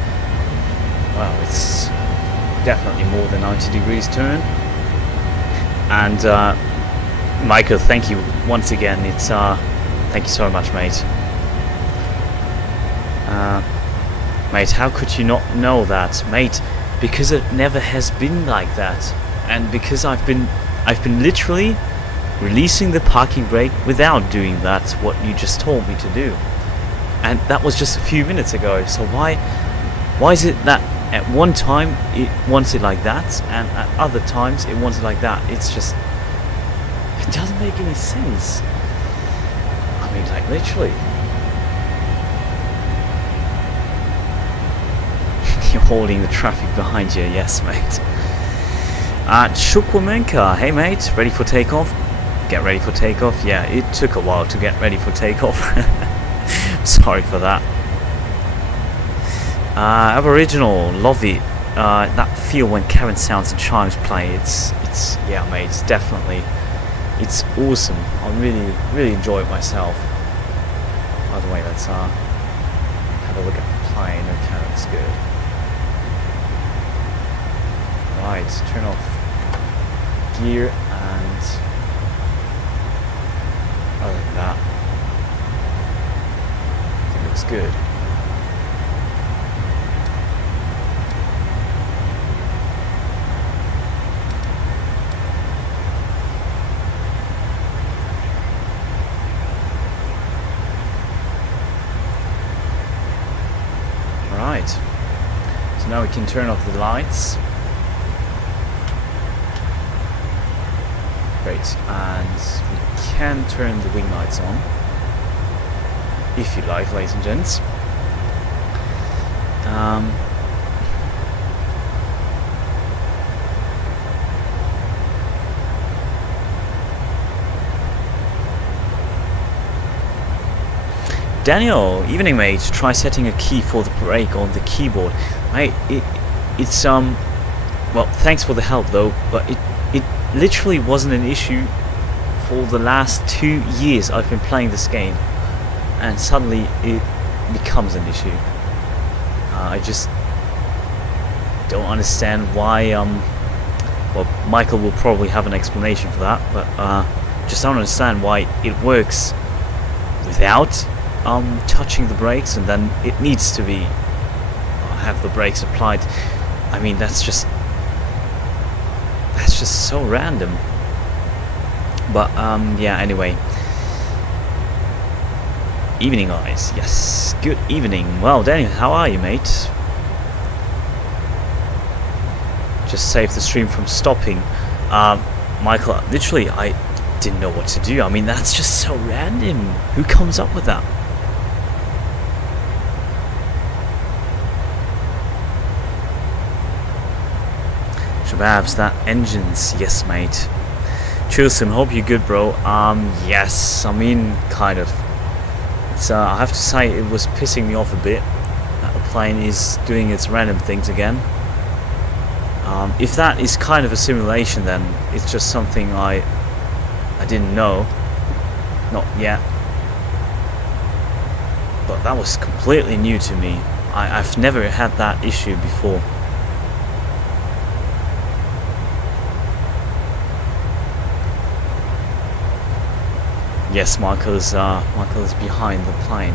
well, it's definitely more than 90 degrees turn. And Michael, thank you once again. It's thank you so much, mate. Mate, how could you not know that, mate? Because it never has been like that, and because I've been literally releasing the parking brake without doing that, what you just told me to do, and that was just a few minutes ago. So why is it that at one time it wants it like that, and at other times it wants it like that? It's just, it doesn't make any sense. I mean, like, literally. You're holding the traffic behind you, yes, mate. Chukwamenka, hey mate, ready for takeoff? Get ready for takeoff? Yeah, it took a while to get ready for takeoff. Sorry for that. Aboriginal, love it. That feel when cabin sounds and chimes play, it's yeah, mate, it's definitely, it's awesome. I really enjoy it myself. By the way, let's have a look at the plane. Okay, that's good. Right, turn off gear, and other than that, I think it looks good. Alright, so now we can turn off the lights. Great, and we can turn the wing lights on, if you like, ladies and gents. Daniel, evening mate. Try setting a key for the brake on the keyboard. Mate, it's well, thanks for the help though, but it literally wasn't an issue for the last 2 years I've been playing this game, and suddenly it becomes an issue. I just don't understand why. Well, Michael will probably have an explanation for that, but just don't understand why it works without touching the brakes, and then it needs to be have the brakes applied. I mean, that's just so random. But yeah, anyway. Evening guys, yes, good evening. Well, Daniel, how are you, mate? Just saved the stream from stopping. Michael, literally, I didn't know what to do. I mean, that's just so random. Who comes up with that? Shababs, that engines, yes mate. Chilson, hope you're good, bro. Yes, I mean, kind of. It's I have to say, it was pissing me off a bit that the plane is doing its random things again. If that is kind of a simulation, then it's just something I didn't know, not yet. But that was completely new to me. I've never had that issue before. Yes, Michael is behind the plane.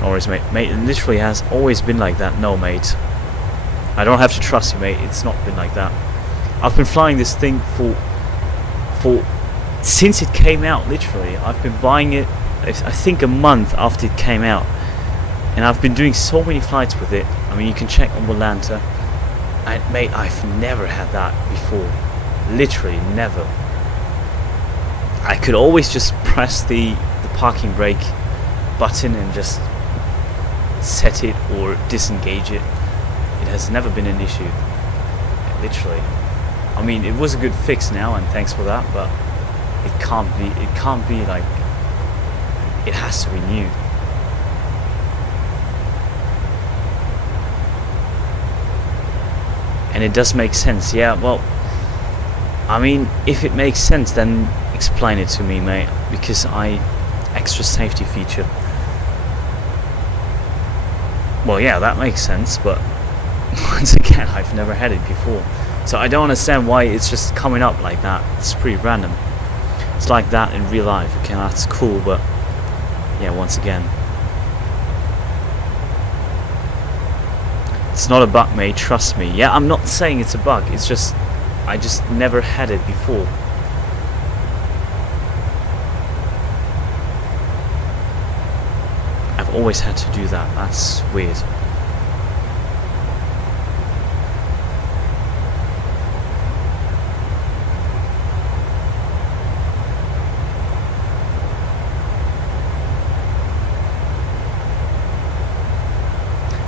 No worries, mate. Mate, it literally has always been like that. No, mate. I don't have to trust you, mate. It's not been like that. I've been flying this thing for since it came out. Literally, I've been buying it, I think, a month after it came out, and I've been doing so many flights with it. I mean, you can check on Volanta, and mate, I've never had that before. Literally, never. I could always just press the parking brake button and just set it or disengage it. It has never been an issue, literally. I mean, it was a good fix now, and thanks for that, but it can't be like, it has to be new. And it does make sense, yeah. Well, I mean, if it makes sense, then explain it to me, mate, because I extra safety feature. Well, yeah, that makes sense, but once again, I've never had it before. So I don't understand why it's just coming up like that. It's pretty random. It's like that in real life. Okay, that's cool, but yeah, once again. It's not a bug, mate, trust me. Yeah, I'm not saying it's a bug, it's just I just never had it before. I've always had to do that. That's weird.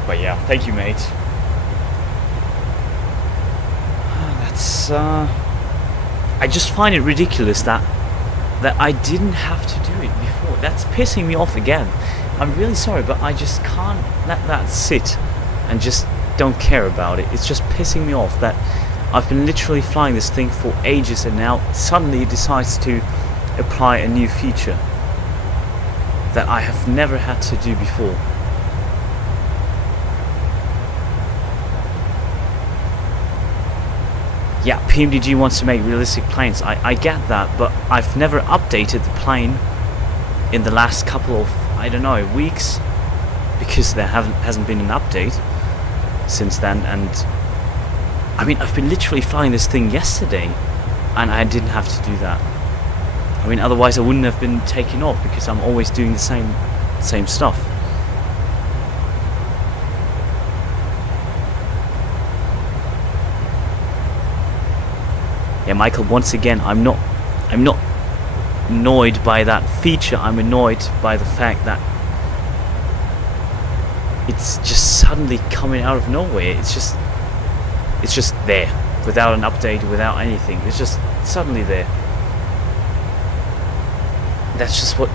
But yeah, thank you, mate. That's I just find it ridiculous that I didn't have to do it before. That's pissing me off again. I'm really sorry, but I just can't let that sit and just don't care about it. It's just pissing me off that I've been literally flying this thing for ages and now suddenly it decides to apply a new feature that I have never had to do before. Yeah, PMDG wants to make realistic planes. I get that, but I've never updated the plane in the last couple of, I don't know, weeks, because there hasn't been an update since then. And I mean, I've been literally flying this thing yesterday, and I didn't have to do that. I mean, otherwise I wouldn't have been taken off, because I'm always doing the same stuff. Yeah, Michael, once again, I'm not annoyed by that feature. I'm annoyed by the fact that it's just suddenly coming out of nowhere. It's just there, without an update, without anything. It's just suddenly there. That's just what...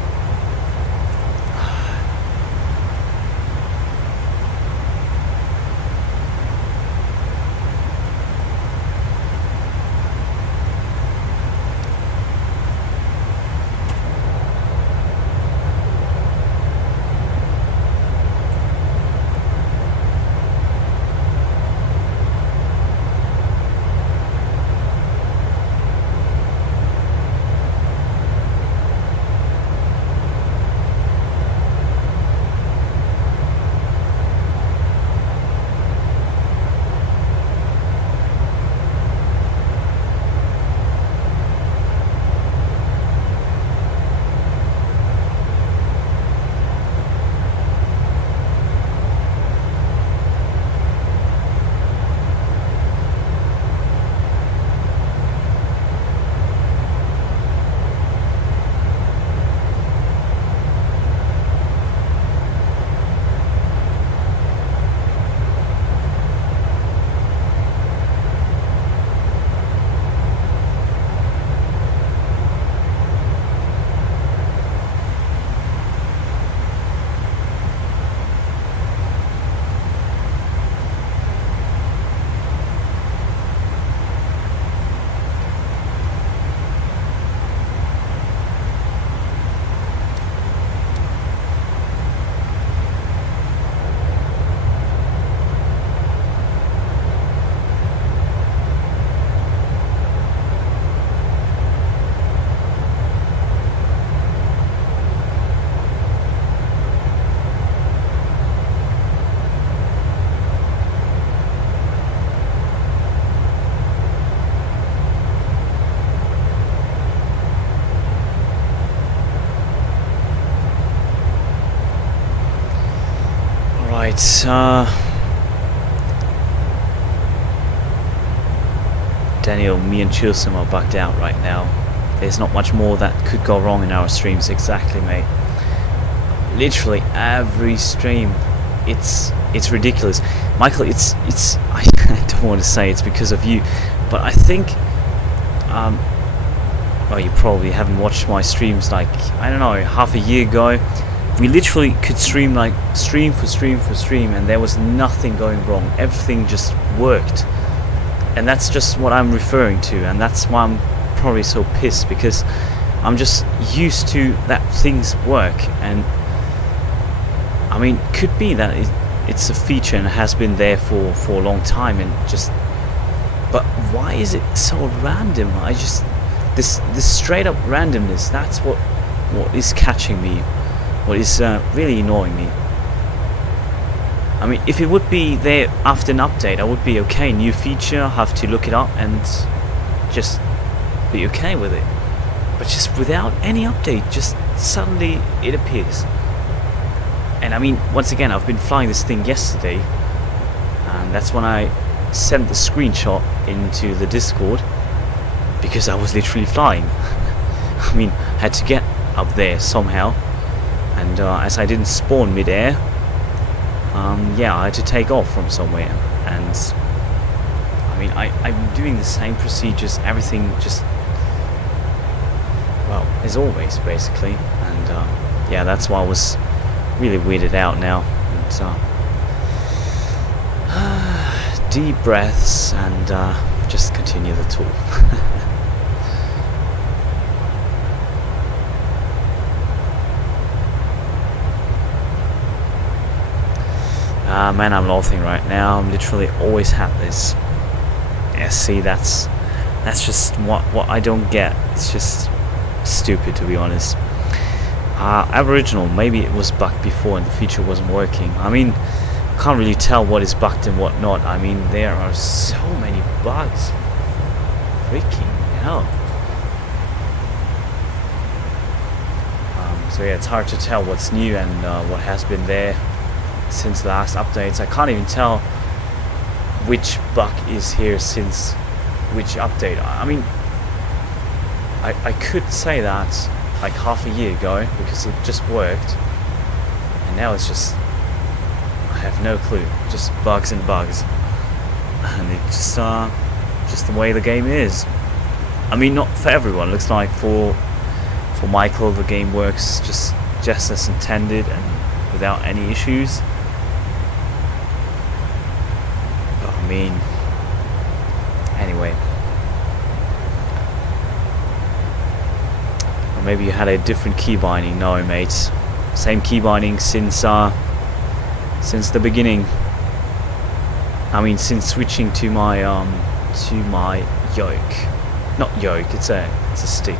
Daniel, me and Chilsum are bugged out right now. There's not much more that could go wrong in our streams. Exactly, mate. Literally every stream, it's ridiculous. Michael, it's I don't want to say it's because of you, but I think well, you probably haven't watched my streams, like, I don't know, half a year ago. We literally could stream like stream for stream for stream, and there was nothing going wrong. Everything just worked. And that's just what I'm referring to, and that's why I'm probably so pissed, because I'm just used to that things work, and I mean, could be that it's a feature and has been there for a long time, and just, but why is it so random? I just, this straight up randomness, that's what is catching me, what is really annoying me. I mean, if it would be there after an update, I would be okay. New feature, have to look it up and just be okay with it. But just without any update, just suddenly it appears. And I mean, once again, I've been flying this thing yesterday, and that's when I sent the screenshot into the Discord, because I was literally flying. I mean, I had to get up there somehow, and as I didn't spawn mid-air, yeah, I had to take off from somewhere. And I mean, I'm doing the same procedures, everything just, well, as always, basically. And yeah, that's why I was really weirded out now. And deep breaths, and just continue the tour. Man, I'm laughing right now. I'm literally always had this. Yeah, see, that's just what I don't get. It's just stupid, to be honest. Aboriginal, maybe it was bugged before and the feature wasn't working. I mean, can't really tell what is bugged and what not. I mean, there are so many bugs. Freaking hell. So yeah, it's hard to tell what's new and what has been there since the last updates. I can't even tell which bug is here since which update. I mean, I could say that like half a year ago, because it just worked, and now it's just, I have no clue, just bugs and bugs, and it's just the way the game is. I mean, not for everyone. Looks like for Michael the game works just as intended and without any issues. But I mean, anyway. Or maybe you had a different key binding. No, mate. Same key binding since the beginning. I mean, since switching to my yoke. Not yoke. It's a stick.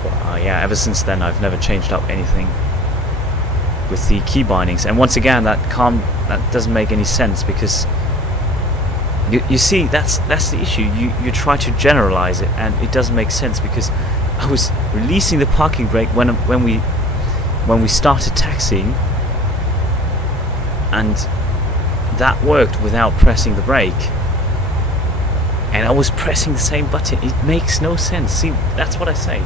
But, yeah, ever since then I've never changed up anything with the key bindings. And once again, that doesn't make any sense, because you see, that's the issue. You try to generalize it, and it doesn't make sense, because I was releasing the parking brake when we started taxiing, and that worked without pressing the brake, and I was pressing the same button. It makes no sense. See, that's what I say.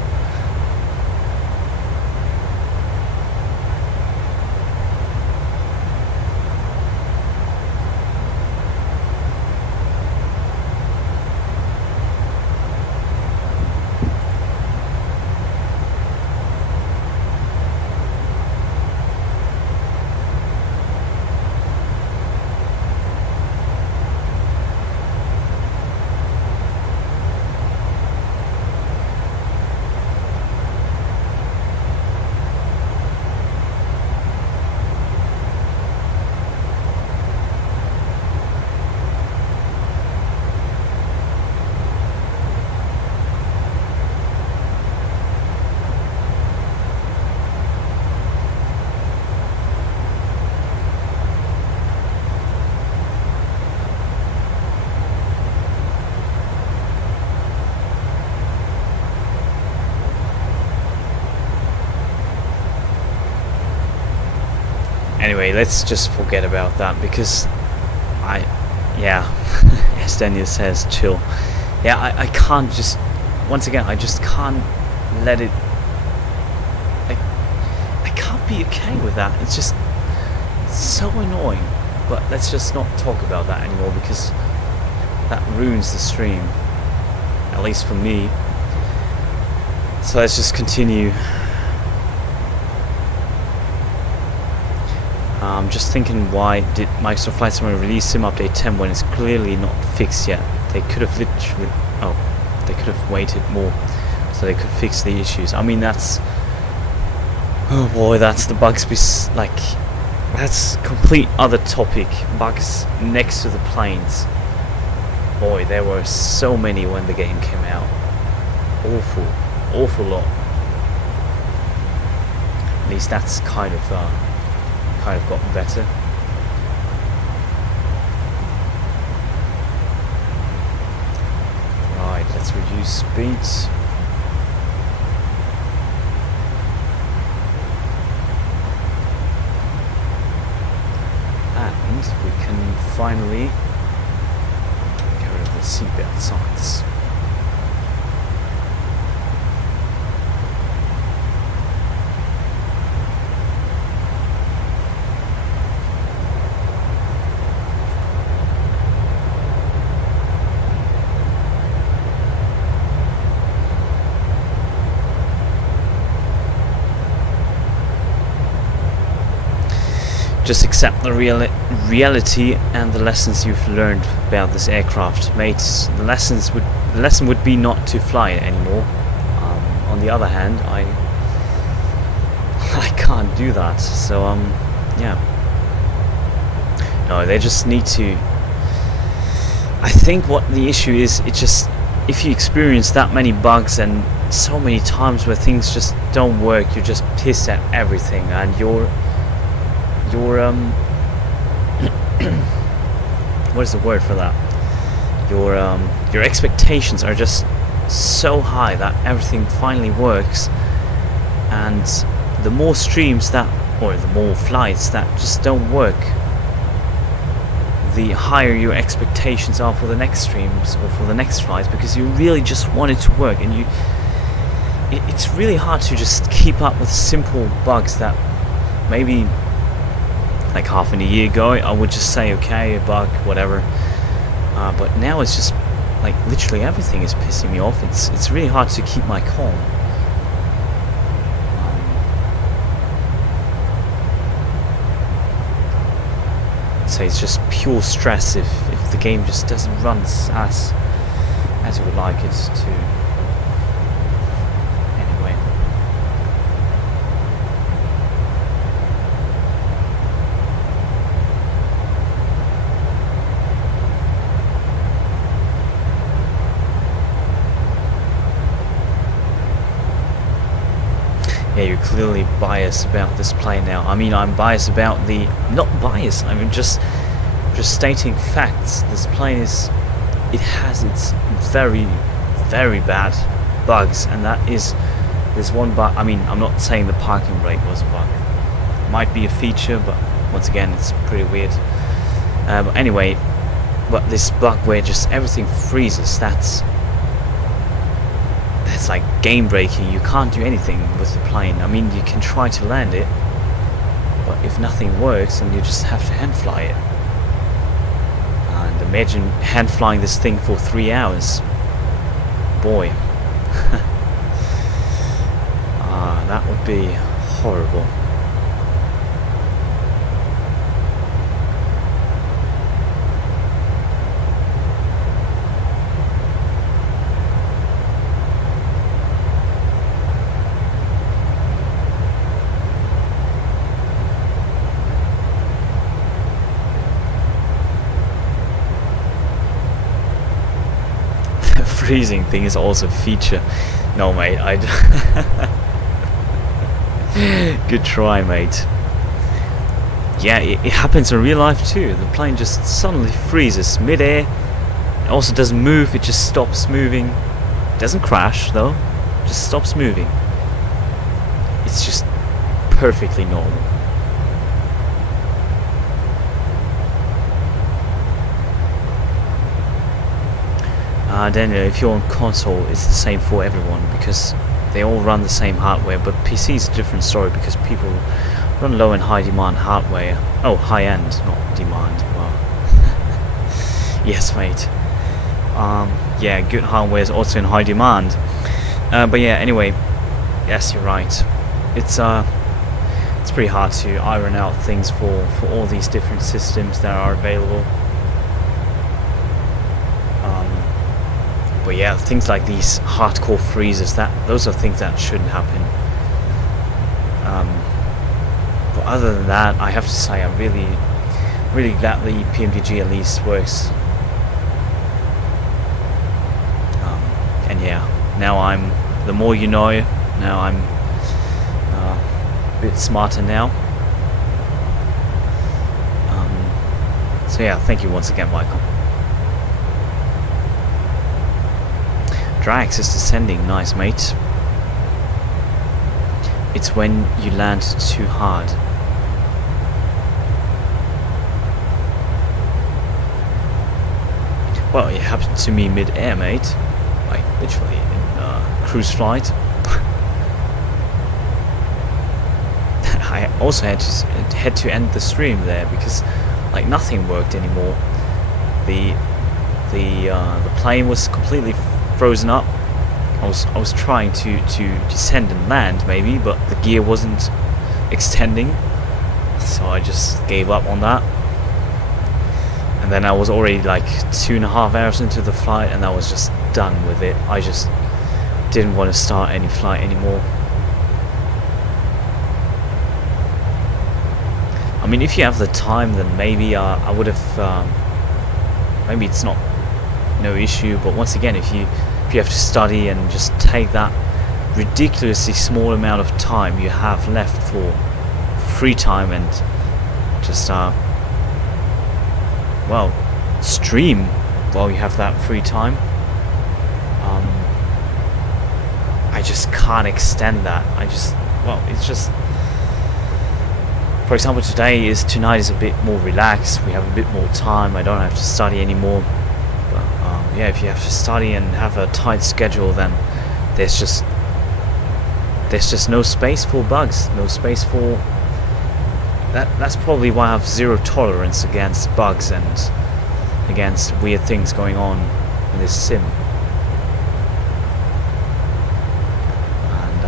Anyway, let's just forget about that, because as Daniel says, chill. Yeah, I can't just, once again, I just can't let it, I can't be okay with that. It's just so annoying. But let's just not talk about that anymore, because that ruins the stream, at least for me. So let's just continue. I'm just thinking, why did Microsoft Flight Simulator release Sim Update 10 when it's clearly not fixed yet? They could have literally, they could have waited more. So so they could fix the issues. I mean, that's, oh boy, that's the bugs. Like, that's complete other topic. Bugs next to the planes. Boy, there were so many when the game came out. Awful lot. At least that's kind of gotten better. Right, let's reduce speeds. And we can finally get rid of the seatbelt signs. Just accept the reality and the lessons you've learned about this aircraft, mates. The lesson would be not to fly it anymore. On the other hand, I can't do that. So yeah. No, they just need to. I think what the issue is, it just, if you experience that many bugs and so many times where things just don't work, you're just pissed at everything, and your what is the word for that? Your expectations are just so high that everything finally works, and the more streams that, or the more flights that just don't work, the higher your expectations are for the next streams or for the next flights, because you really just want it to work, and it's really hard to just keep up with simple bugs that maybe like half a year ago I would just say, okay, a bug, whatever, but now it's just like literally everything is pissing me off. It's really hard to keep my calm. I'd say it's just pure stress if the game just doesn't run as you would like it to. Yeah, you're clearly biased about this plane now. I mean, I'm biased about the... Not biased, I mean just stating facts. This plane is... It has its very, very bad bugs, and that is... There's one bug... I mean, I'm not saying the parking brake was a bug. It might be a feature, but once again, it's pretty weird. But anyway, but this bug where just everything freezes, that's like game breaking. You can't do anything with the plane. I mean, you can try to land it, but if nothing works, then you just have to hand fly it. And imagine hand flying this thing for 3 hours. Boy. That would be horrible. Freezing thing is also a feature. No, mate, good try, mate. Yeah, it happens in real life too. The plane just suddenly freezes mid-air. It also doesn't move, it just stops moving. It doesn't crash though, it just stops moving. It's just perfectly normal. Then if you're on console, it's the same for everyone, because they all run the same hardware, but PC is a different story because people run low and high demand hardware. Oh, high end, not demand. Wow. Yes, mate. Yeah, good hardware is also in high demand. But yeah, anyway, yes, you're right. It's pretty hard to iron out things for all these different systems that are available. But But yeah, things like these hardcore freezes, those are things that shouldn't happen. But other than that, I have to say I'm really glad the PMDG at least works. And yeah, now the more you know, now I'm a bit smarter now. So yeah, thank you once again, Michael. Dry axis descending, nice mate. It's when you land too hard. Well, it happened to me mid-air, mate. Like literally in cruise flight. I also had to end the stream there because like nothing worked anymore. The plane was completely frozen up. I was trying to descend and land maybe, but the gear wasn't extending, so I just gave up on that. And then I was already like 2.5 hours into the flight, and I was just done with it. I just didn't want to start any flight anymore. I mean, if you have the time, then maybe I would have. Maybe it's not no issue, but once again, if you have to study and just take that ridiculously small amount of time you have left for free time and just well, stream while you have that free time, I just can't extend that. It's just, for example, tonight is a bit more relaxed. We have a bit more time. I don't have to study anymore. Yeah, if you have to study and have a tight schedule, then there's just no space for bugs, no space for that. That's probably why I have zero tolerance against bugs and against weird things going on in this sim. And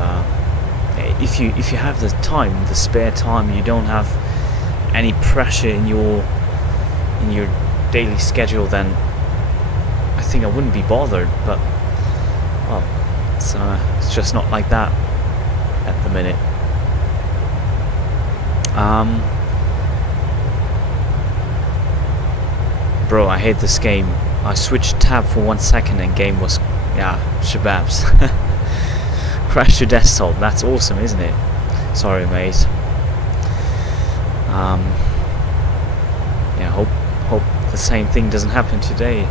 if you have the time, the spare time, you don't have any pressure in your daily schedule, then I think I wouldn't be bothered. But well, it's just not like that at the minute. Bro, I hate this game. I switched tab for 1 second and game was, yeah, shababs. Crashed your desktop. That's awesome, isn't it? Sorry, mate. Yeah, hope the same thing doesn't happen today's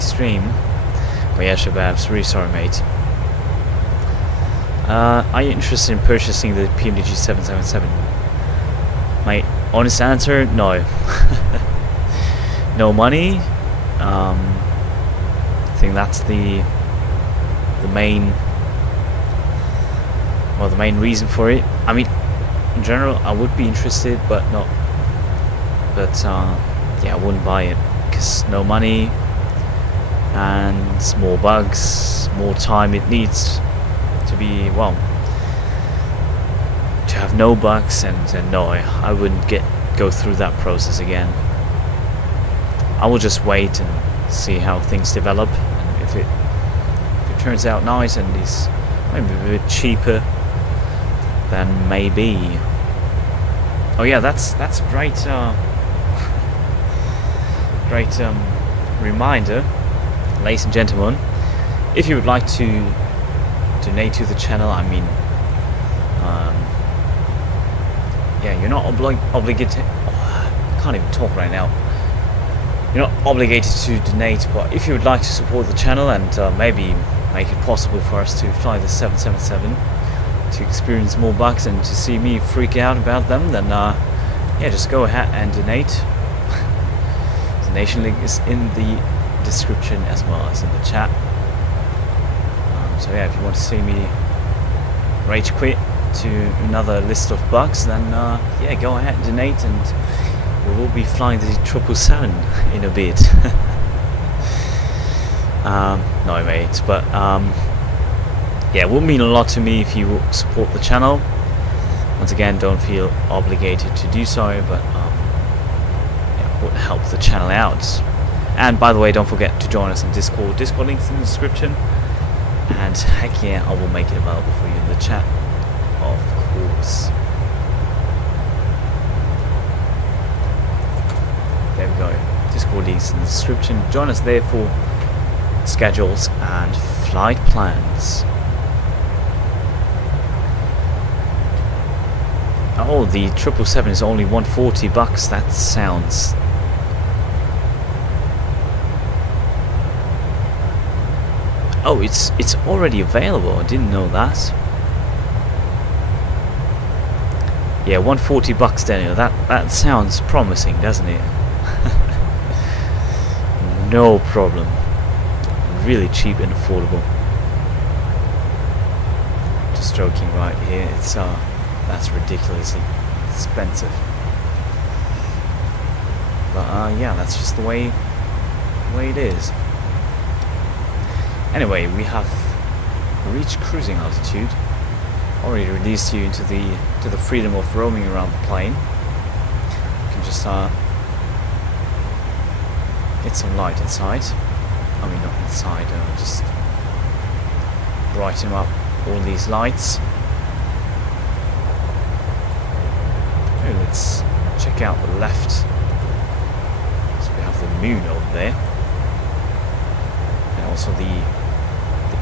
stream. But yeah, shababs, really sorry, mate. Are you interested in purchasing the PMDG 777? My honest answer, no. No money. I think that's the main reason for it. I mean, in general, I would be interested, but yeah, I wouldn't buy it because no money and more bugs, more time it needs to be, well, to have no bugs, and no, I wouldn't go through that process again. I will just wait and see how things develop, and if it turns out nice and is maybe a bit cheaper, then maybe. Oh yeah, that's a great reminder, ladies and gentlemen. If you would like to donate to the channel, I mean, yeah, you're not obligated. I can't even talk right now. You're not obligated to donate, but if you would like to support the channel and maybe make it possible for us to fly the 777, to experience more bugs and to see me freak out about them, then yeah, just go ahead and donate. The donation link is in the description as well as in the chat. So yeah, if you want to see me rage quit to another list of bugs, then yeah, go ahead and donate, and we will be flying the 777 in a bit. No, mate, but yeah, it would mean a lot to me if you support the channel. Once again, don't feel obligated to do so, but yeah, it would help the channel out. And by the way, don't forget to join us on Discord. Discord links in the description. And heck yeah, I will make it available for you in the chat, of course. There we go. Discord links in the description. Join us there for schedules and flight plans. Oh, the 777 is only $140. That sounds... Oh, it's already available. I didn't know that. Yeah, $140, Daniel. That sounds promising, doesn't it? No problem. Really cheap and affordable. Just joking right here. It's that's ridiculously expensive. But yeah, that's just the way it is. Anyway, we have reached cruising altitude. Already released you into the freedom of roaming around the plane. You can just get some light inside. I mean, not inside. Just brighten up all these lights. Okay, let's check out the left. So we have the moon over there, and also the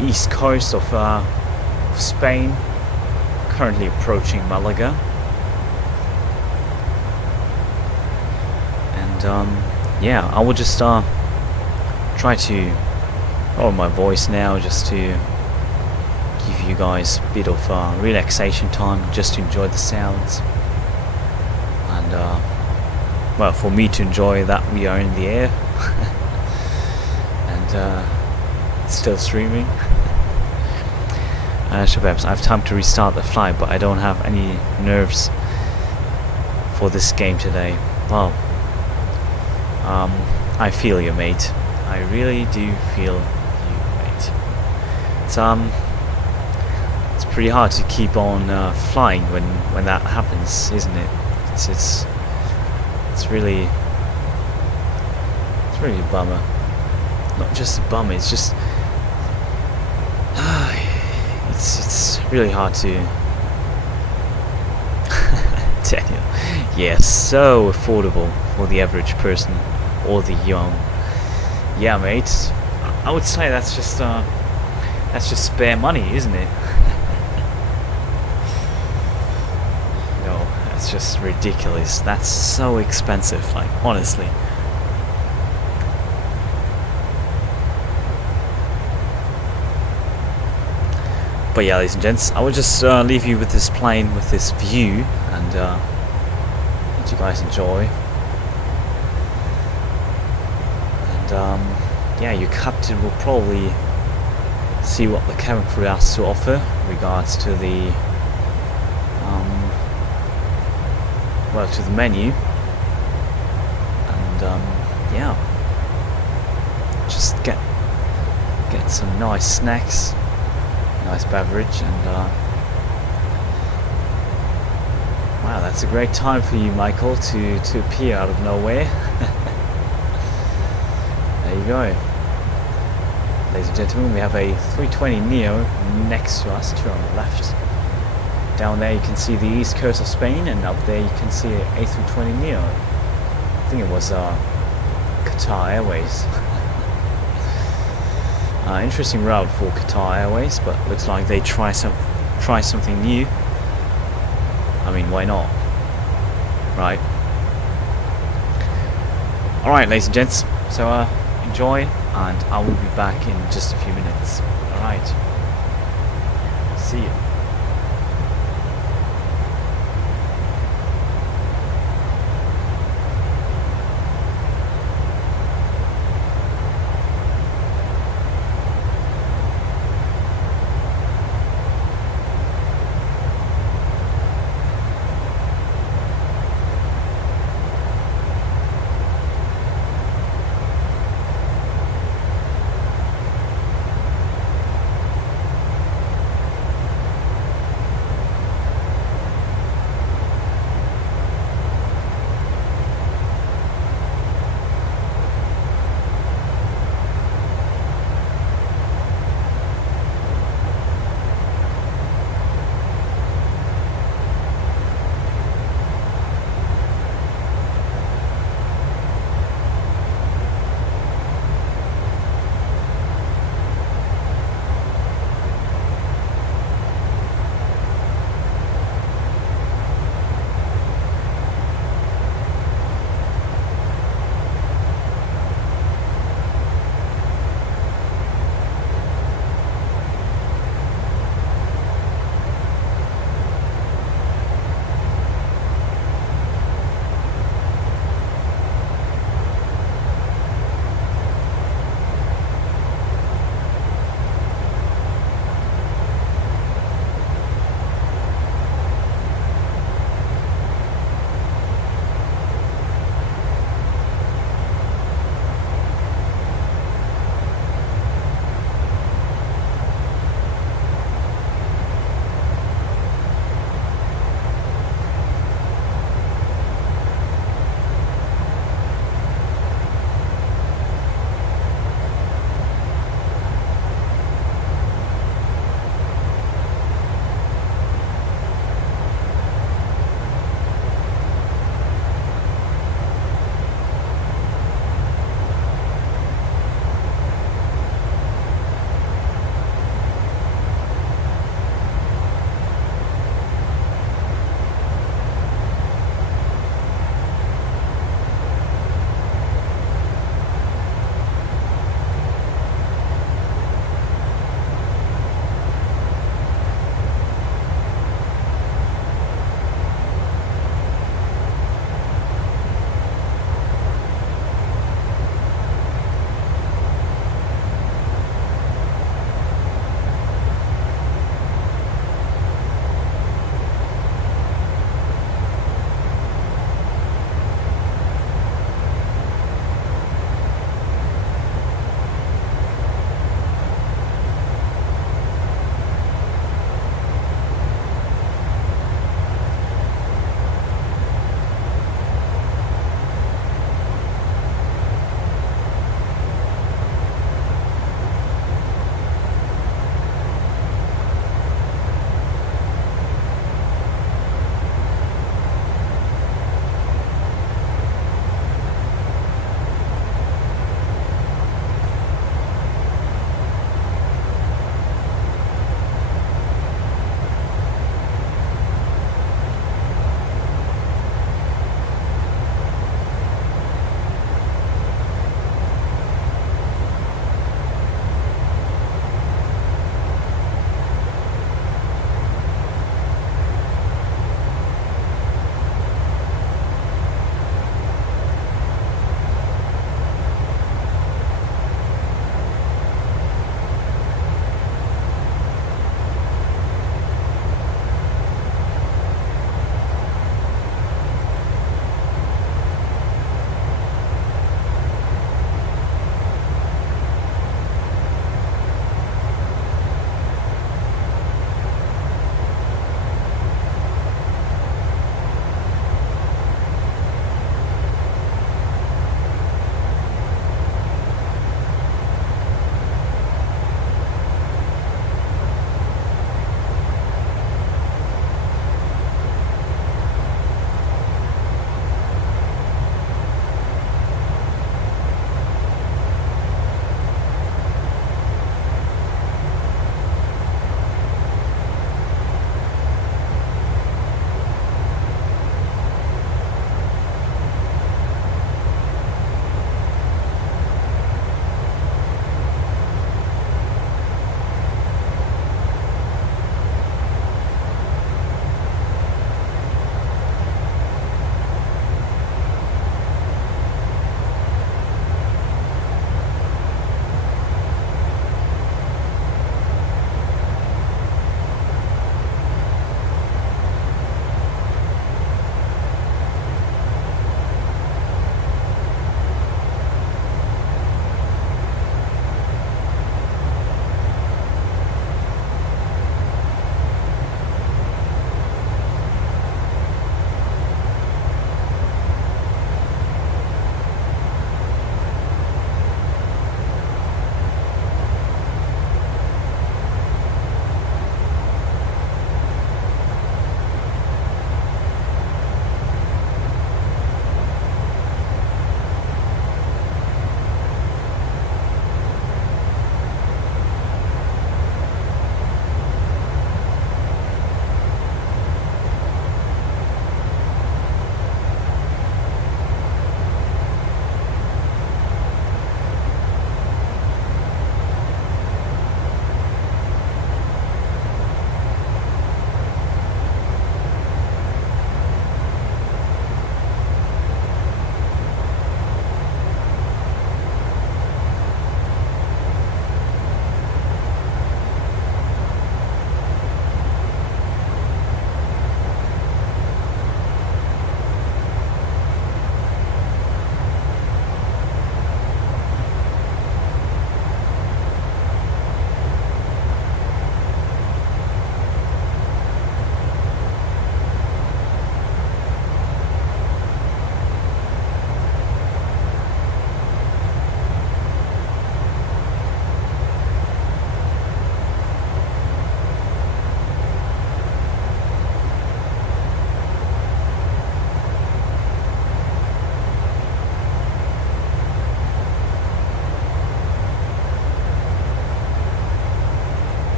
east coast of Spain, currently approaching Malaga. And yeah, I will just try to lower my voice now, just to give you guys a bit of relaxation time, just to enjoy the sounds, and well, for me to enjoy that we are in the air and still streaming. Shababs, I have time to restart the flight, but I don't have any nerves for this game today. Well, I feel you, mate. I really do feel you, mate. It's pretty hard to keep on flying when that happens, isn't it? It's really a bummer. Not just a bummer. It's just it's really hard to Daniel. Yeah, so affordable for the average person or the young. Yeah, mate. I would say that's just spare money, isn't it? No, that's just ridiculous. That's so expensive, like, honestly. But yeah, ladies and gents, I will just leave you with this plane, with this view, and let you guys enjoy. And yeah, your captain will probably see what the cabin crew has to offer in regards to the well, to the menu, and yeah, just get some nice snacks, nice beverage, and wow, that's a great time for you, Michael, to appear out of nowhere. There you go. Ladies and gentlemen, we have a 320neo next to us, to our left. Down there you can see the east coast of Spain, and up there you can see a A320neo. I think it was Qatar Airways. Interesting route for Qatar Airways, but looks like they try something new. I mean, why not? Right. Alright, ladies and gents, so enjoy, and I will be back in just a few minutes. Alright. See you.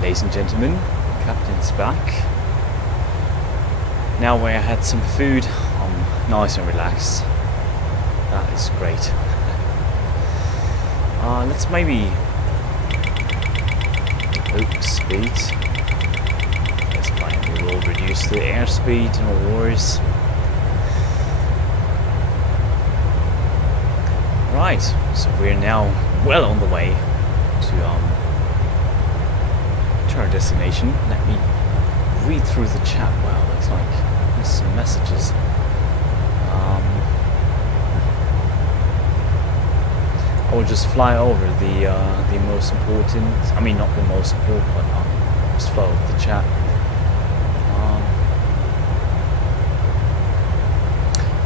Alright, ladies and gentlemen, Captain's back. Now where I had some food, I'm nice and relaxed. That is great. Let's maybe... Oops, speed. That's fine, we will reduce the airspeed, no worries. Right, so we're now well on the way to our destination. Let me read through the chat. Wow, looks like there's some messages. I will just fly over the most important. I mean, not the most important, but just flow of the chat.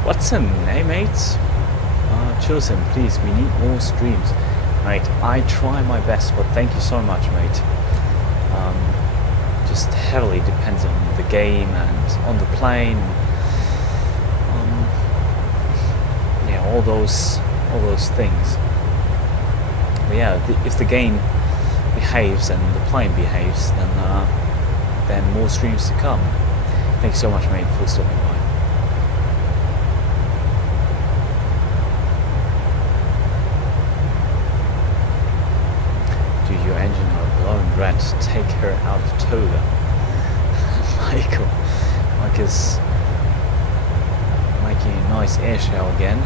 What's in, hey mates? Chosen, please, we need more streams. Mate, I try my best, but thank you so much, mate. Just heavily depends on the game and on the plane. Yeah, all those things. But yeah, if the game behaves and the plane behaves, then more streams to come. Thank you so much, mate, for stopping by. Your engine are blowing red. Take her out of Toga. Michael's making a nice air show again.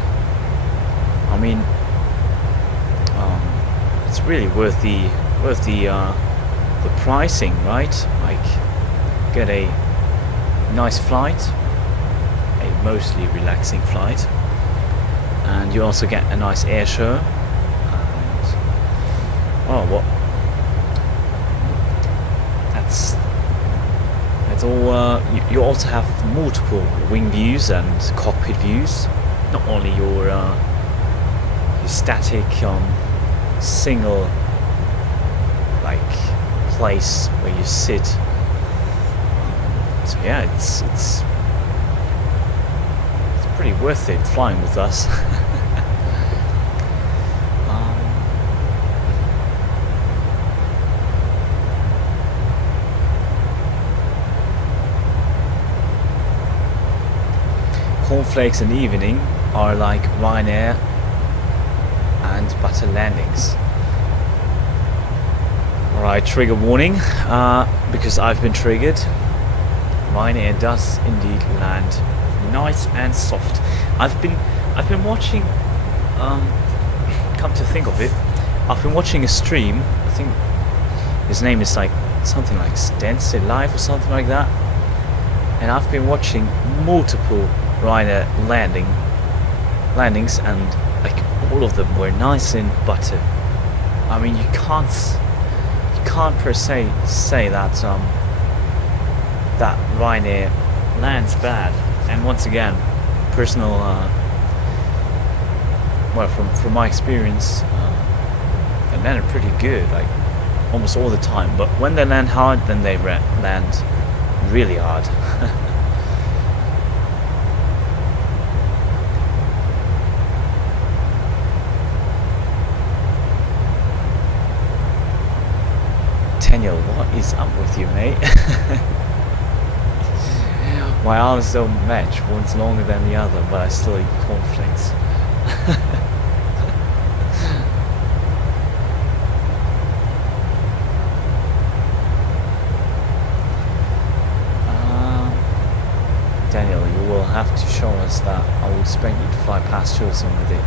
I mean, it's really worth the pricing, right? Like, get a nice flight, a mostly relaxing flight, and you also get a nice air show. And oh, what? That's all. You also have multiple wing views and cockpit views, not only your static single like place where you sit. So yeah, it's pretty worth it flying with us. Cornflakes in the evening are like Ryanair and butter landings. Alright, trigger warning, because I've been triggered. Ryanair does indeed land nice and soft. I've been watching, come to think of it, I've been watching a stream. I think his name is like something like Stencil Live or something like that, and I've been watching multiple Ryanair landings, and like all of them were nice and butter. I mean, you can't per se say that that Ryanair lands bad. And once again, personal, well, from my experience, they landed pretty good, like almost all the time. But when they land hard, then they land really hard. Daniel, what is up with you, mate? My arms don't match, one's longer than the other, but I still eat cornflakes. Daniel, you will have to show us that. I will expect you to fly past Chilson with it.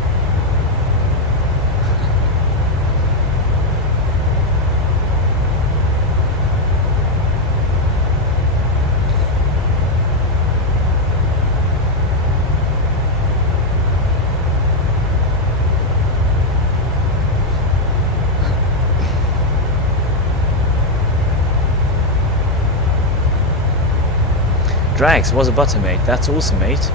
Drags was a butter, mate. That's awesome, mate.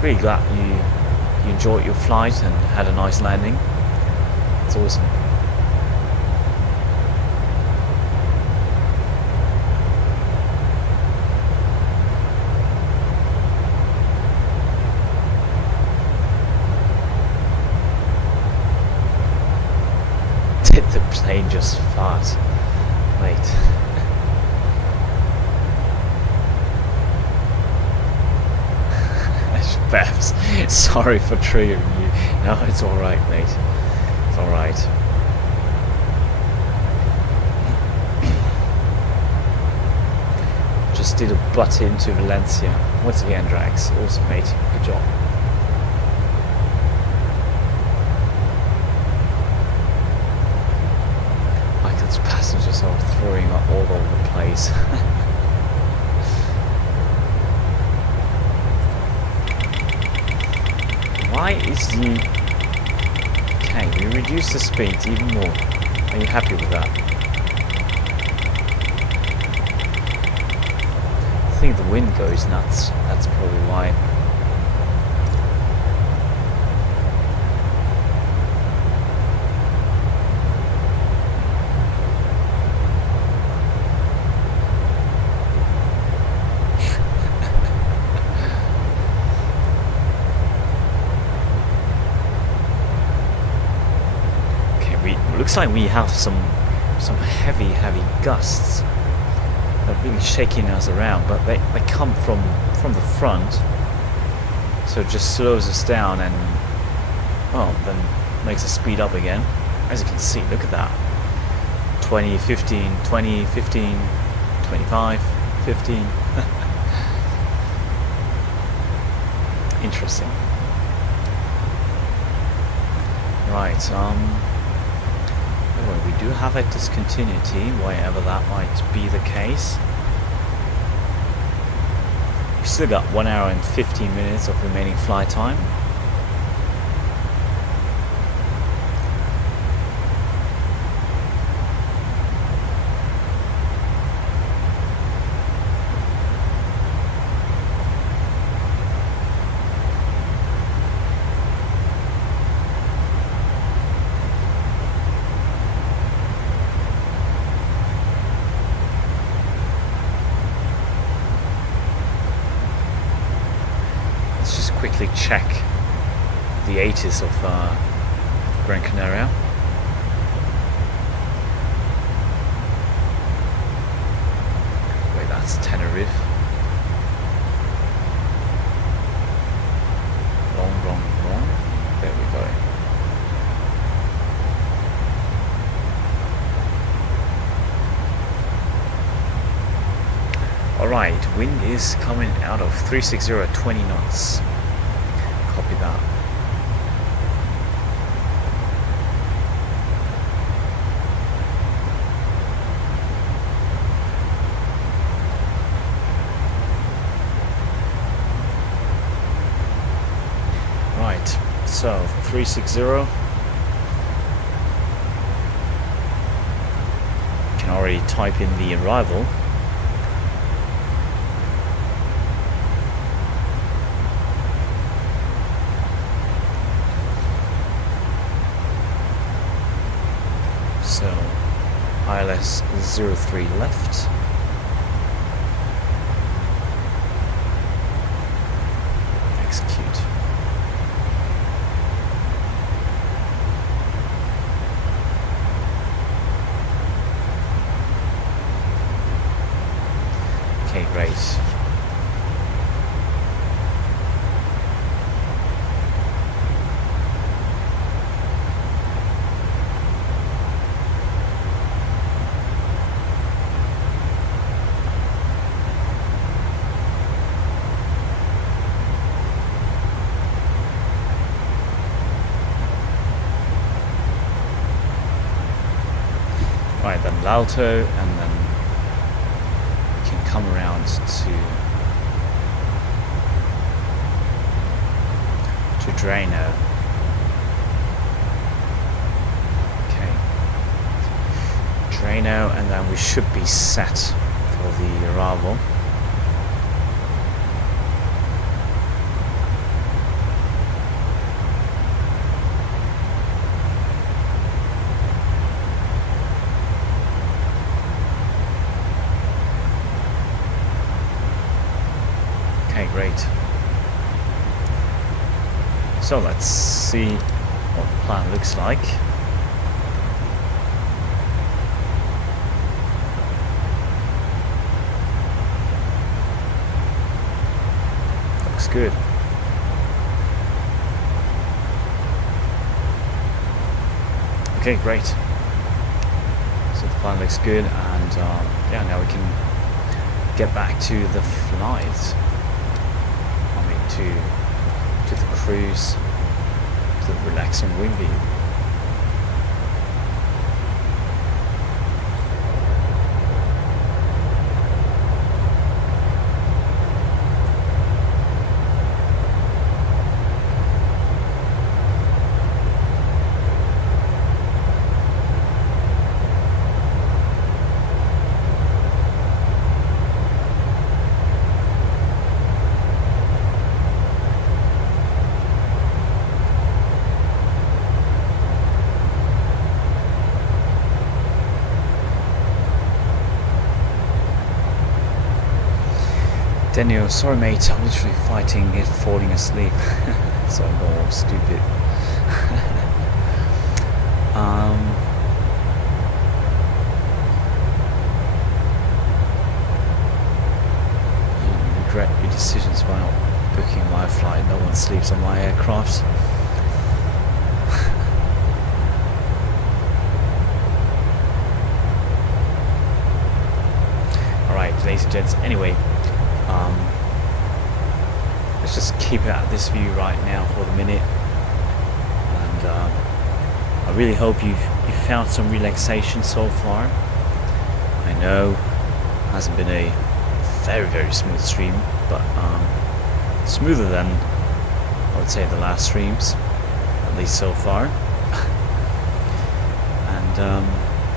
Really glad you enjoyed your flight and had a nice landing. It's awesome. Did the plane just fart. Wait. Babs, sorry for triggering you. No, it's alright, mate. It's alright. Just did a butt into Valencia. Once again, Drax. Awesome, mate. Good job. Michael's passengers are throwing up all over the place. Why is the... Okay, we reduce the speed even more. Are you happy with that? I think the wind goes nuts. That's probably why. Looks like we have some heavy gusts that are really shaking us around, but they come from the front, so it just slows us down and, well, then makes us speed up again. As you can see, look at that. 20, 15, 20, 15, 25, 15. Interesting. Right, well, we do have a discontinuity, wherever that might be the case. We've still got 1 hour and 15 minutes of remaining flight time. Quickly check the ATIS of Gran Canaria. Wait, that's Tenerife. Wrong. There we go. Alright, wind is coming out of 360 at 20 knots. Copy that. Right, so 360. You can already type in the arrival. So, ILS 03 left. Execute. Okay, great. Right, then L'Alto, and then we can come around to Drano. Okay, Drano, and then we should be set for the arrival. Okay, great. So let's see what the plan looks like. good. Okay, great. So the plan looks good, and yeah, now we can get back to the flight. I mean, to the cruise, to the relaxing wing view. Daniel, sorry mate, I'm literally fighting it falling asleep. So I'm all stupid. You regret your decisions by not booking my flight. No one sleeps on my aircraft. Alright, ladies and gents, anyway. Let's just keep it at this view right now for the minute, and I really hope you've found some relaxation so far. I know it hasn't been a very smooth stream, but smoother than I would say the last streams, at least so far. And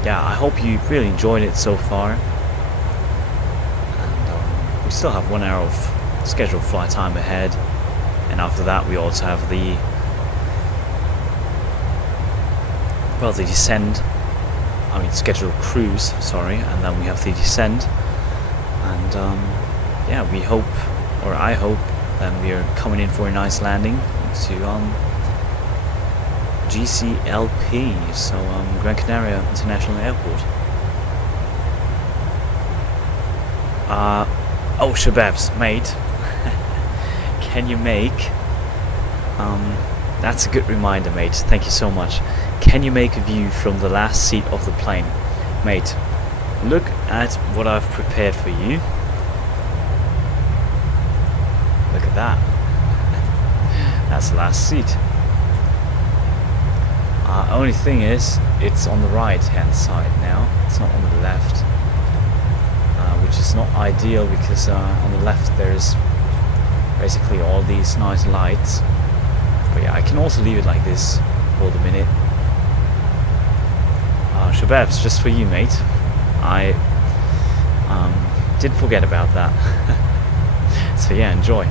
yeah, I hope you really enjoyed it so far. We still have 1 hour of scheduled flight time ahead, and after that we also have the descent, I mean scheduled cruise, sorry, and then we have the descent, and yeah, we hope, or I hope, that we are coming in for a nice landing to GCLP, so Gran Canaria International Airport. Oh, Shababs, mate, can you make, that's a good reminder, mate, thank you so much. Can you make a view from the last seat of the plane? Mate, look at what I've prepared for you. Look at that. That's the last seat. Only thing is, it's on the right hand side now, it's not on the left. Which is not ideal because on the left there's basically all these nice lights. But yeah, I can also leave it like this for the minute. Shababs, just for you, mate. I didn't forget about that. So yeah, enjoy.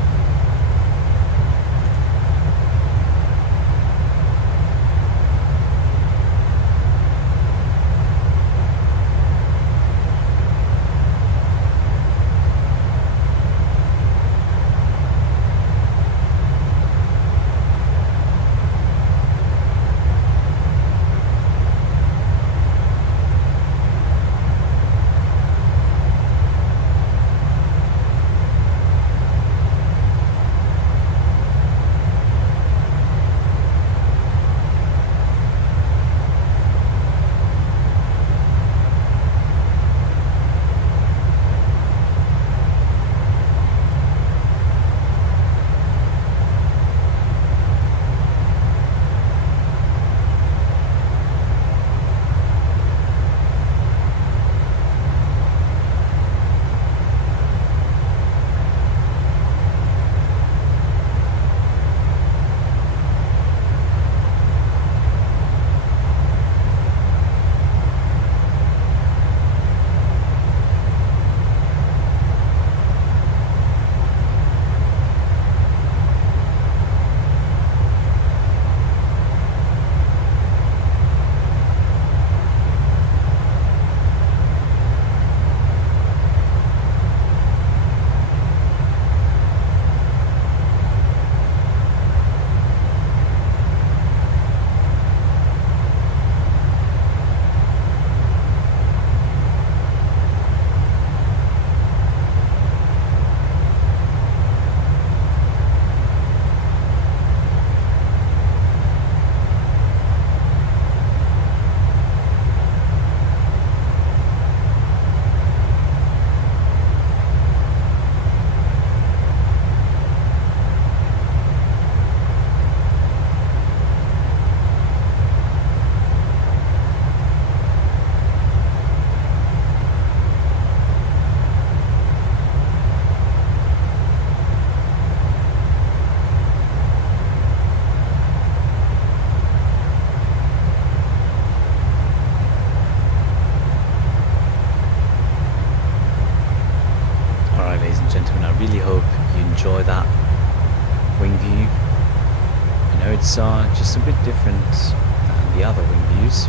views are just a bit different than the other wing views.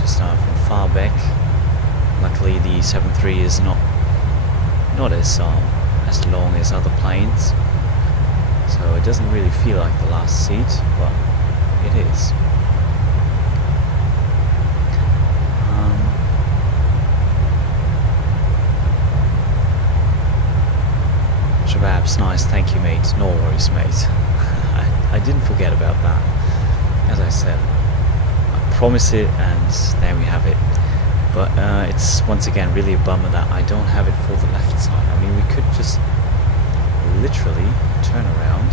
Just from far back. Luckily the 7.3 is not as long as other planes, so it doesn't really feel like the last seat, but it is. Shabab's nice, thank you mate, no worries mate. I didn't forget about that. As I said, I promise it, and there we have it. But it's once again really a bummer that I don't have it for the left side. I mean, we could just literally turn around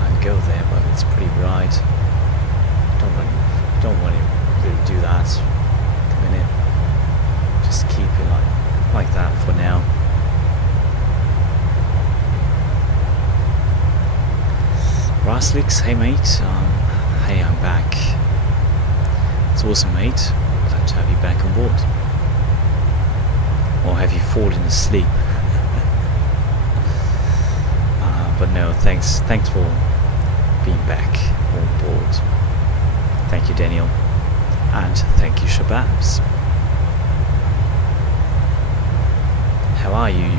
and go there, but it's pretty bright. Don't want to really do that at the minute. Just keep it like that for now. Raslix, hey mate. Hey, I'm back. It's awesome, mate. Glad to have you back on board. Or have you fallen asleep? But no, thanks for being back on board. Thank you, Daniel, and thank you, Shababs. How are you,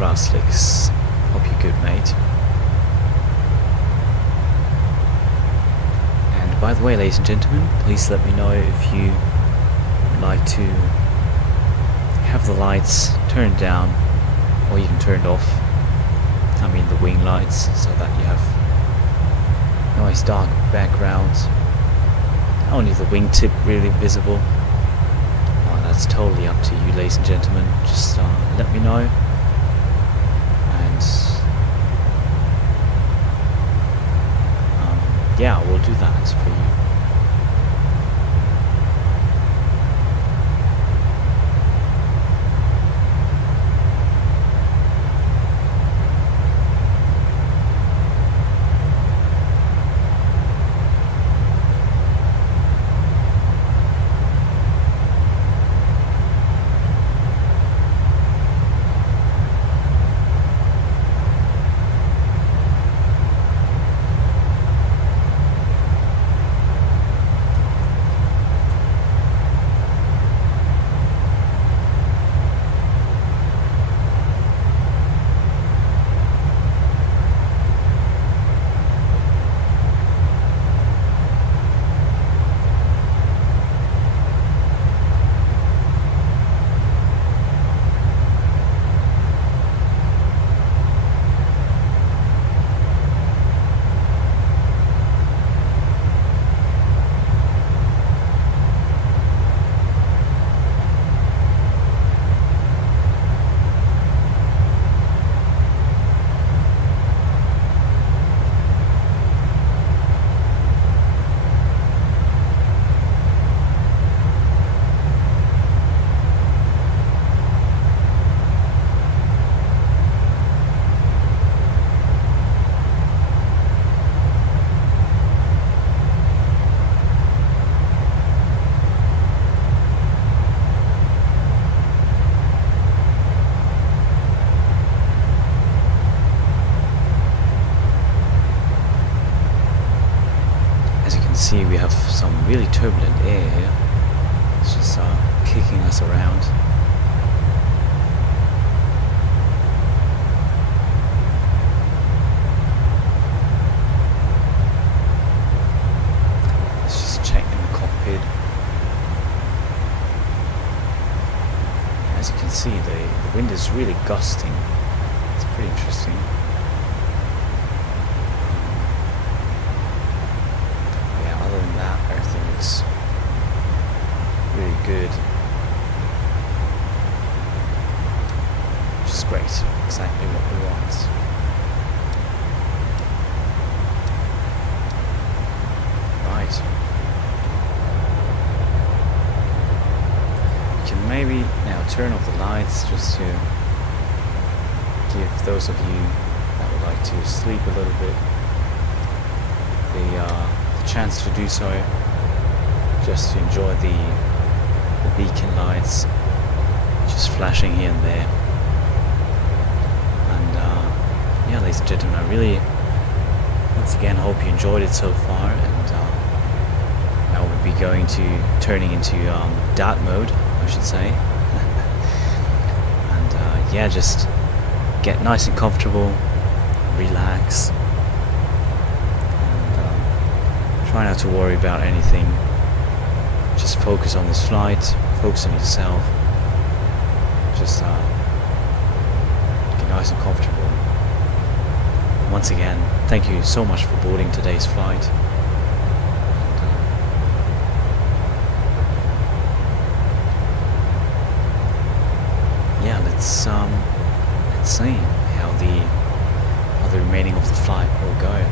Raslix? Hope you're good, mate. And by the way, ladies and gentlemen, please let me know if you would like to have the lights turned down or even turned off. I mean the wing lights, so that you have nice dark background, only the wingtip really visible. That's totally up to you, ladies and gentlemen. Just let me know, and yeah, we'll do that for you. See, we have some really turbulent air here. It's just kicking us around. Let's just check in the cockpit. As you can see, the wind is really gusting. It's pretty interesting. Really good, which is great, exactly what we want. Right, we can maybe now turn off the lights just to give those of you that would like to sleep a little bit the chance to do so, just to enjoy the beacon lights just flashing here and there. And yeah, ladies and gentlemen, I really once again, hope you enjoyed it so far, and now we'll be turning into dart mode, I should say. And yeah, just get nice and comfortable, relax, and try not to worry about anything. Just focus on this flight, focus on yourself. Just get nice and comfortable. Once again, thank you so much for boarding today's flight. And, yeah, let's see how the remaining of the flight will go.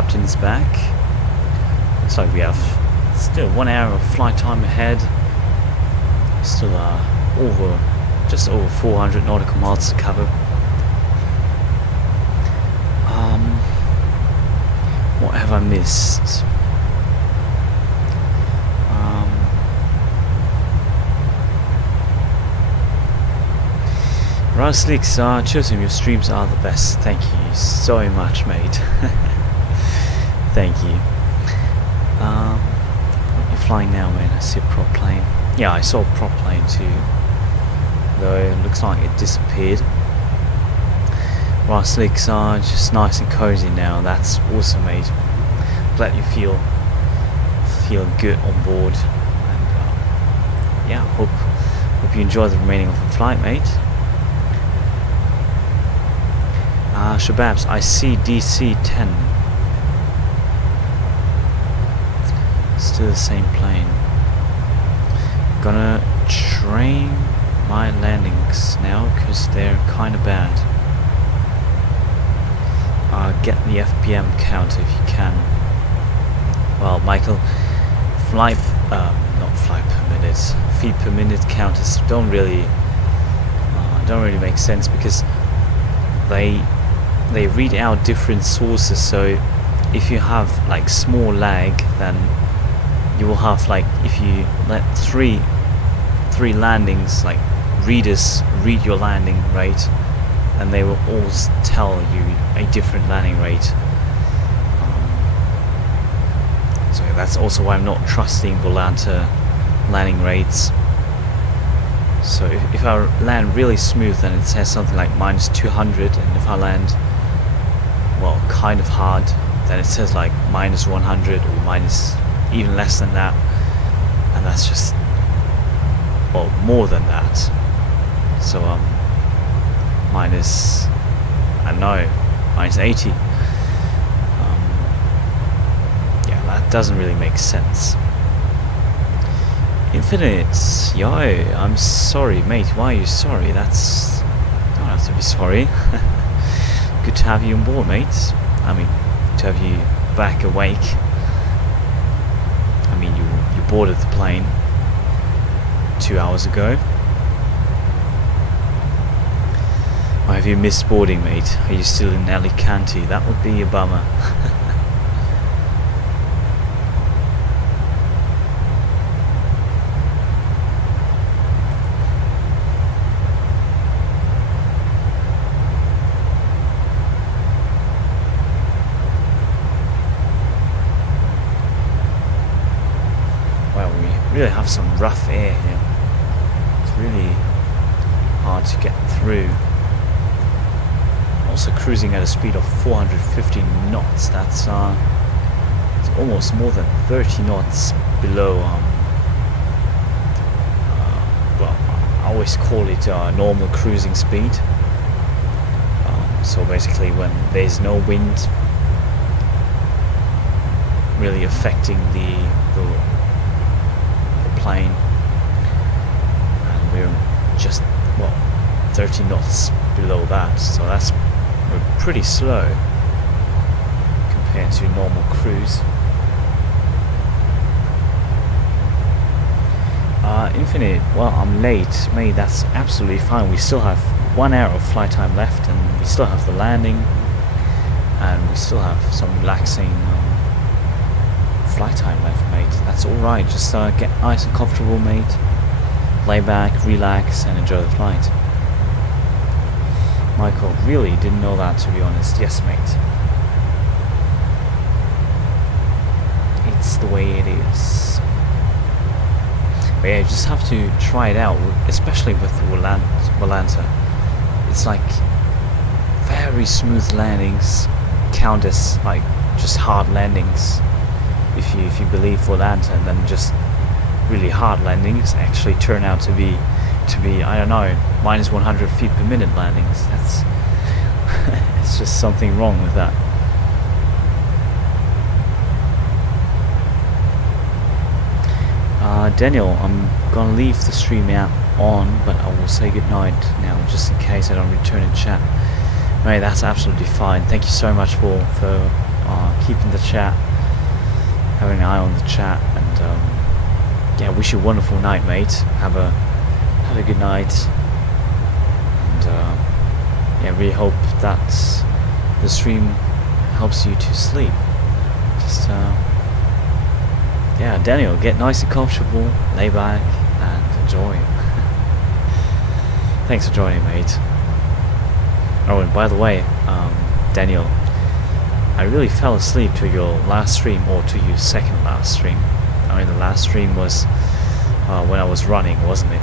captain is back. Looks like we have still 1 hour of flight time ahead. Still just over 400 nautical miles to cover. What have I missed? Rusleeks, Chosen, your streams are the best. Thank you so much, mate. Thank you. What are you flying now, man? I see a prop plane. Yeah, I saw a prop plane too. Though it looks like it disappeared. Rusleeks are just nice and cozy now. That's awesome, mate. Glad you feel good on board. And yeah, hope you enjoy the remaining of the flight, mate. Shababs, I see DC-10. Still the same plane. Gonna train my landings now because they're kind of bad. Get the FPM count if you can. Well, Michael, not flight per minute, feet per minute counters don't really make sense because they read out different sources. So if you have like small lag, then you will have, like, if you let three landings, like readers read your landing rate, and they will all tell you a different landing rate. So that's also why I'm not trusting Volanta landing rates. So if I land really smooth, then it says something like -200, and if I land, well, kind of hard, then it says like -100 or minus even less than that, and that's just, well, more than that. So minus, I don't know, -80. Yeah, that doesn't really make sense. Infinite, yo, I'm sorry, mate. Why are you sorry? You don't have to be sorry. Good to have you on board, mate. I mean, to have you back awake. I mean, you boarded the plane 2 hours ago. Or have you missed boarding, mate? Are you still in Alicante? That would be a bummer. Really have some rough air here. It's really hard to get through. Also cruising at a speed of 450 knots. That's it's almost more than 30 knots below. Well, I always call it normal cruising speed. So basically, when there's no wind really affecting the plane, and we're just, well, 30 knots below that, so we're pretty slow compared to normal cruise. Infinite, well, I'm late, mate. That's absolutely fine. We still have 1 hour of flight time left, and we still have the landing, and we still have some relaxing flight time left, mate. That's alright. Just get nice and comfortable, mate. Lay back, relax, and enjoy the flight. Michael, really didn't know that, to be honest. Yes, mate. It's the way it is. But yeah, you just have to try it out, especially with Volanta. It's like very smooth landings count as like just hard landings. If you believe Volanta, and then just really hard landings actually turn out to be I don't know, -100 feet per minute landings. That's it's just something wrong with that. Daniel, I'm gonna leave the stream out on, but I will say goodnight now, just in case I don't return in chat. Mate, that's absolutely fine. Thank you so much for keeping the chat, having an eye on the chat, and yeah, wish you a wonderful night, mate. Have a good night, and yeah, really hope that the stream helps you to sleep. Just yeah, Daniel, get nice and comfortable, lay back, and enjoy. Thanks for joining, mate. Oh, and by the way, Daniel, I really fell asleep to your last stream, or to your second last stream. I mean, the last stream was when I was running, wasn't it?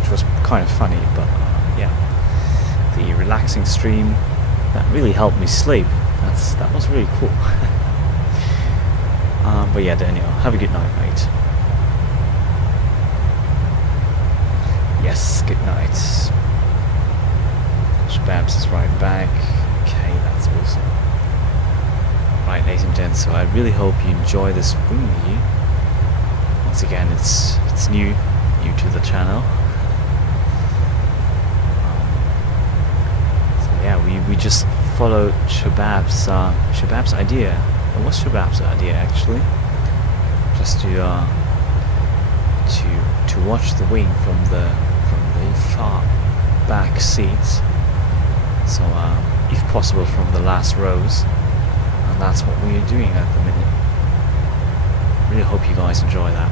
Which was kind of funny, but yeah, the relaxing stream that really helped me sleep. That was really cool. But yeah, Daniel, have a good night, mate. Yes, good night. Shababs is right back. Okay, that's awesome. Right, ladies and gents, so I really hope you enjoy this movie. Once again, it's new to the channel. So yeah, we just followed Shabab's idea. It was Shabab's idea, actually, just to watch the wing from the far back seats. So if possible from the last rows, and that's what we are doing at the minute. Really hope you guys enjoy that.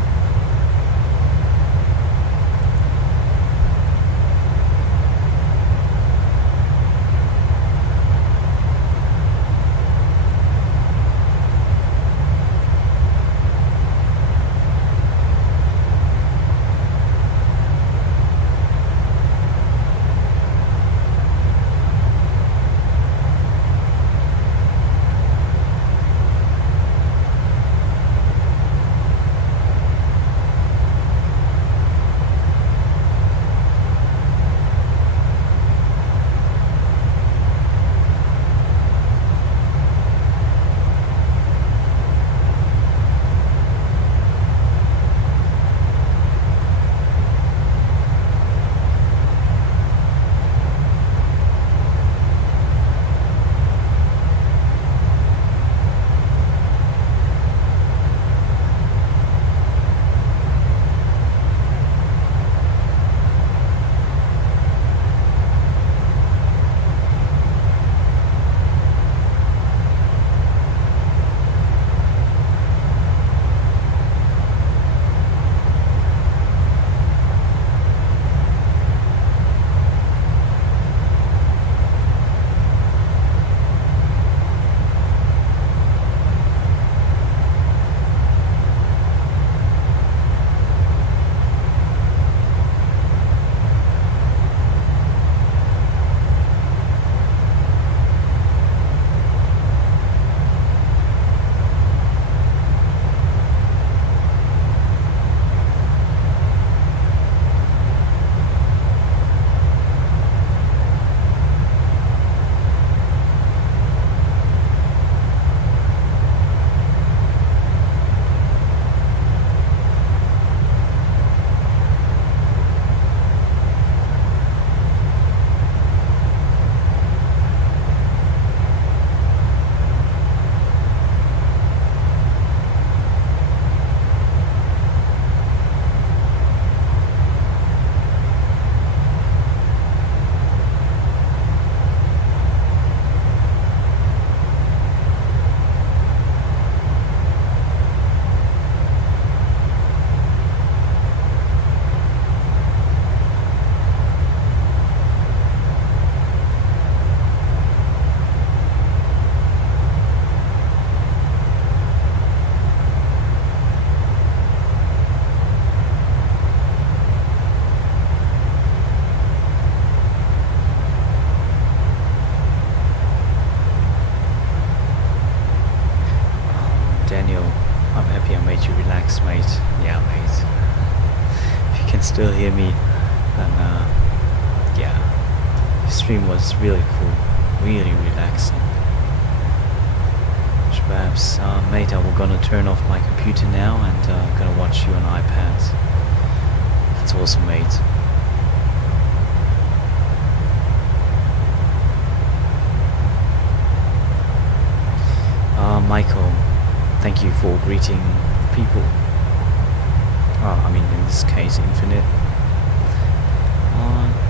Still hear me, and yeah, the stream was really cool, really relaxing. Shababs, mate, I'm gonna turn off my computer now and gonna watch you on iPad. That's awesome, mate. Michael, thank you for greeting people. I mean, in this case, Infinite.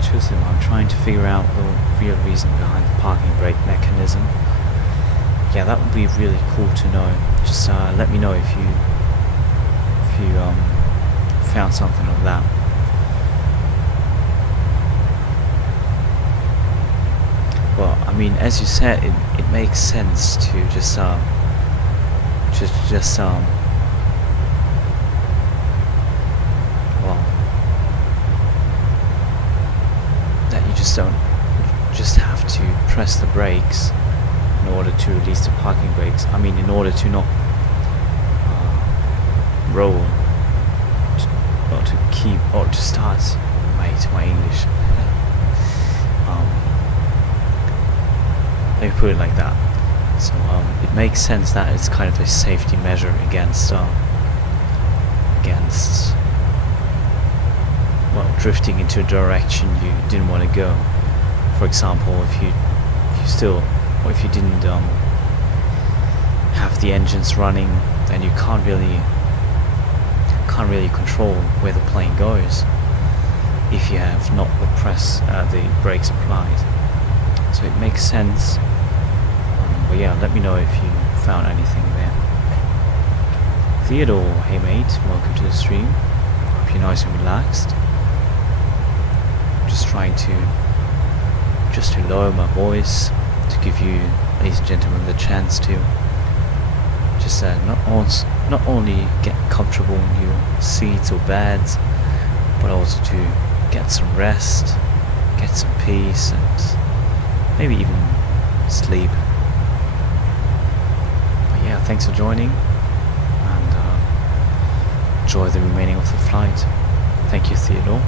Choosing, I'm trying to figure out the real reason behind the parking brake mechanism. Yeah, that would be really cool to know. Just let me know if you found something on that. Well, I mean, as you said, it makes sense to just just have to press the brakes in order to release the parking brakes. I mean, in order to not roll, or to keep, or to start. Mate, my English. Let me put it like that. So it makes sense that it's kind of a safety measure against well, drifting into a direction you didn't want to go. For example, if you didn't have the engines running, then you can't really control where the plane goes if you have not the brakes applied. So it makes sense. But yeah, let me know if you found anything there. Theodore, hey mate, welcome to the stream. Hope you're nice and relaxed. Just trying to lower my voice to give you, ladies and gentlemen, the chance to just not only get comfortable in your seats or beds, but also to get some rest, get some peace, and maybe even sleep. But yeah, thanks for joining, and enjoy the remaining of the flight. Thank you, Theodore.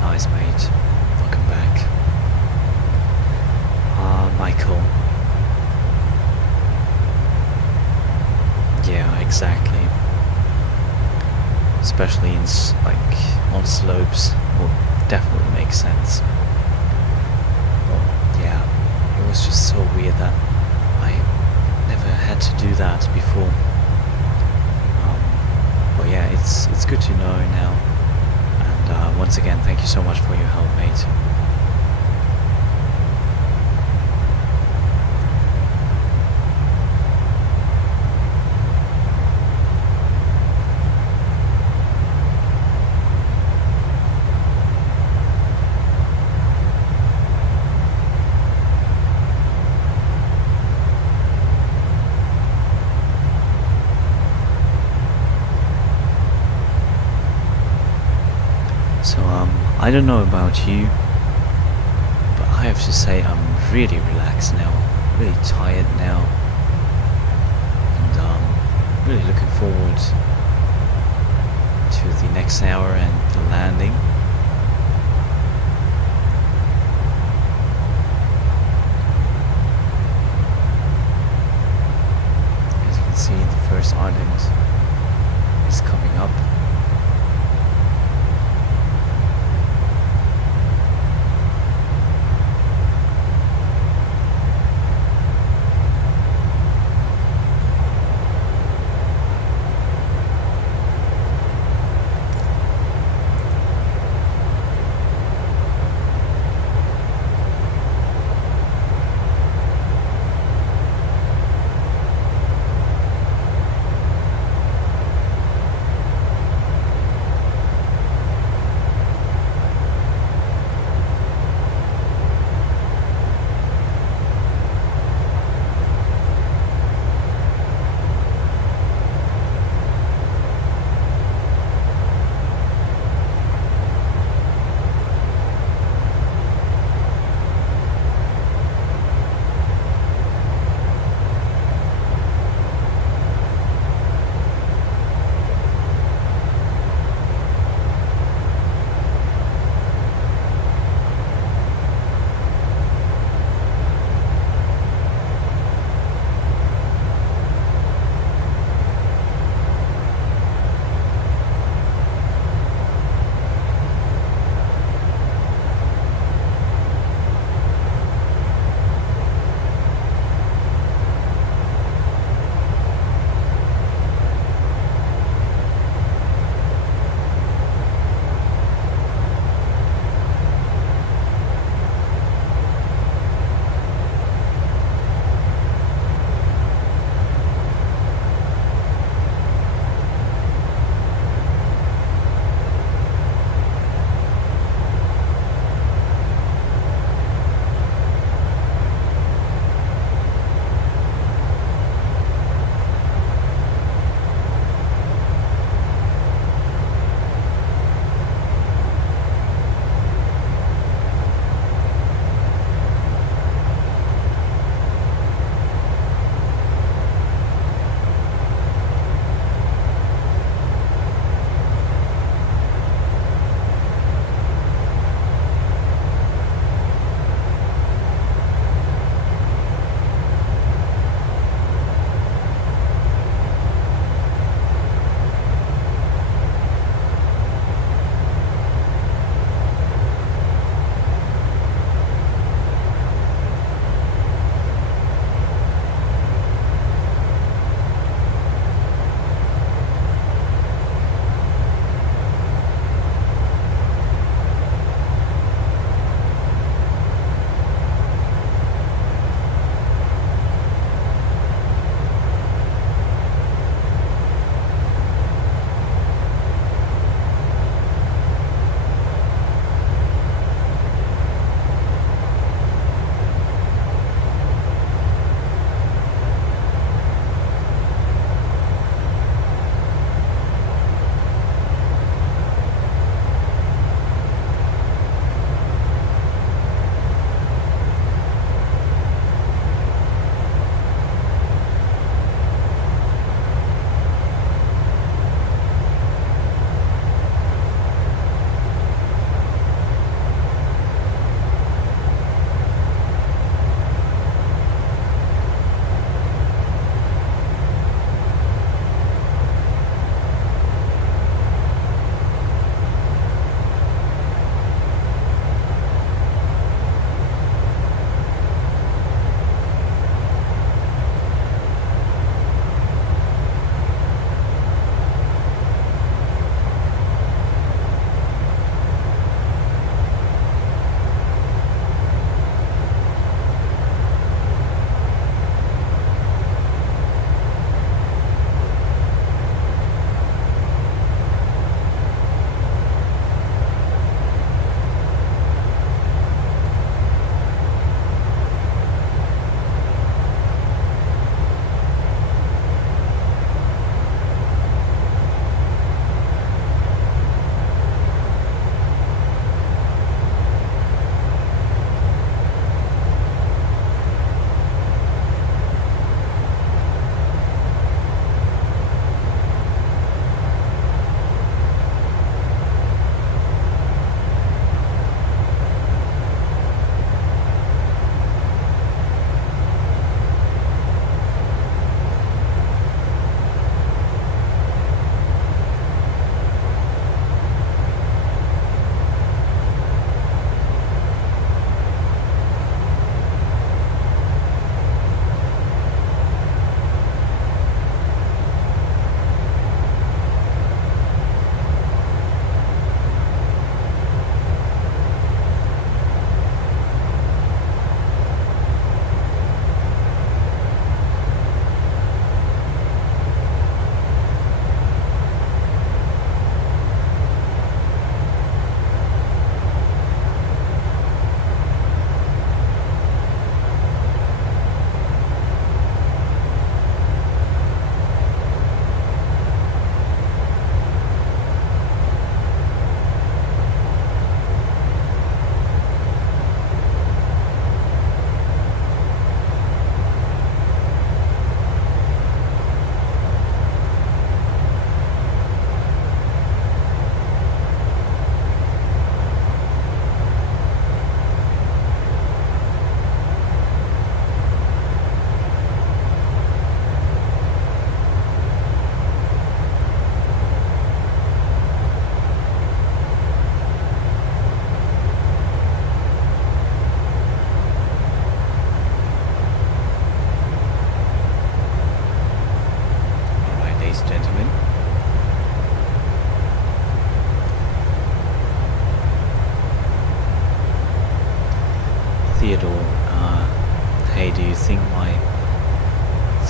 Nice mate, welcome back. Michael. Yeah, exactly. Especially in on slopes, will definitely make sense. But yeah, it was just so weird that I never had to do that before. But yeah, it's good to know now. And once again, thank you so much for your help, mate. I don't know about you, but I have to say I'm really relaxed now. really tired now, and really looking forward to the next hour and the landing. As you can see, the first island is coming up.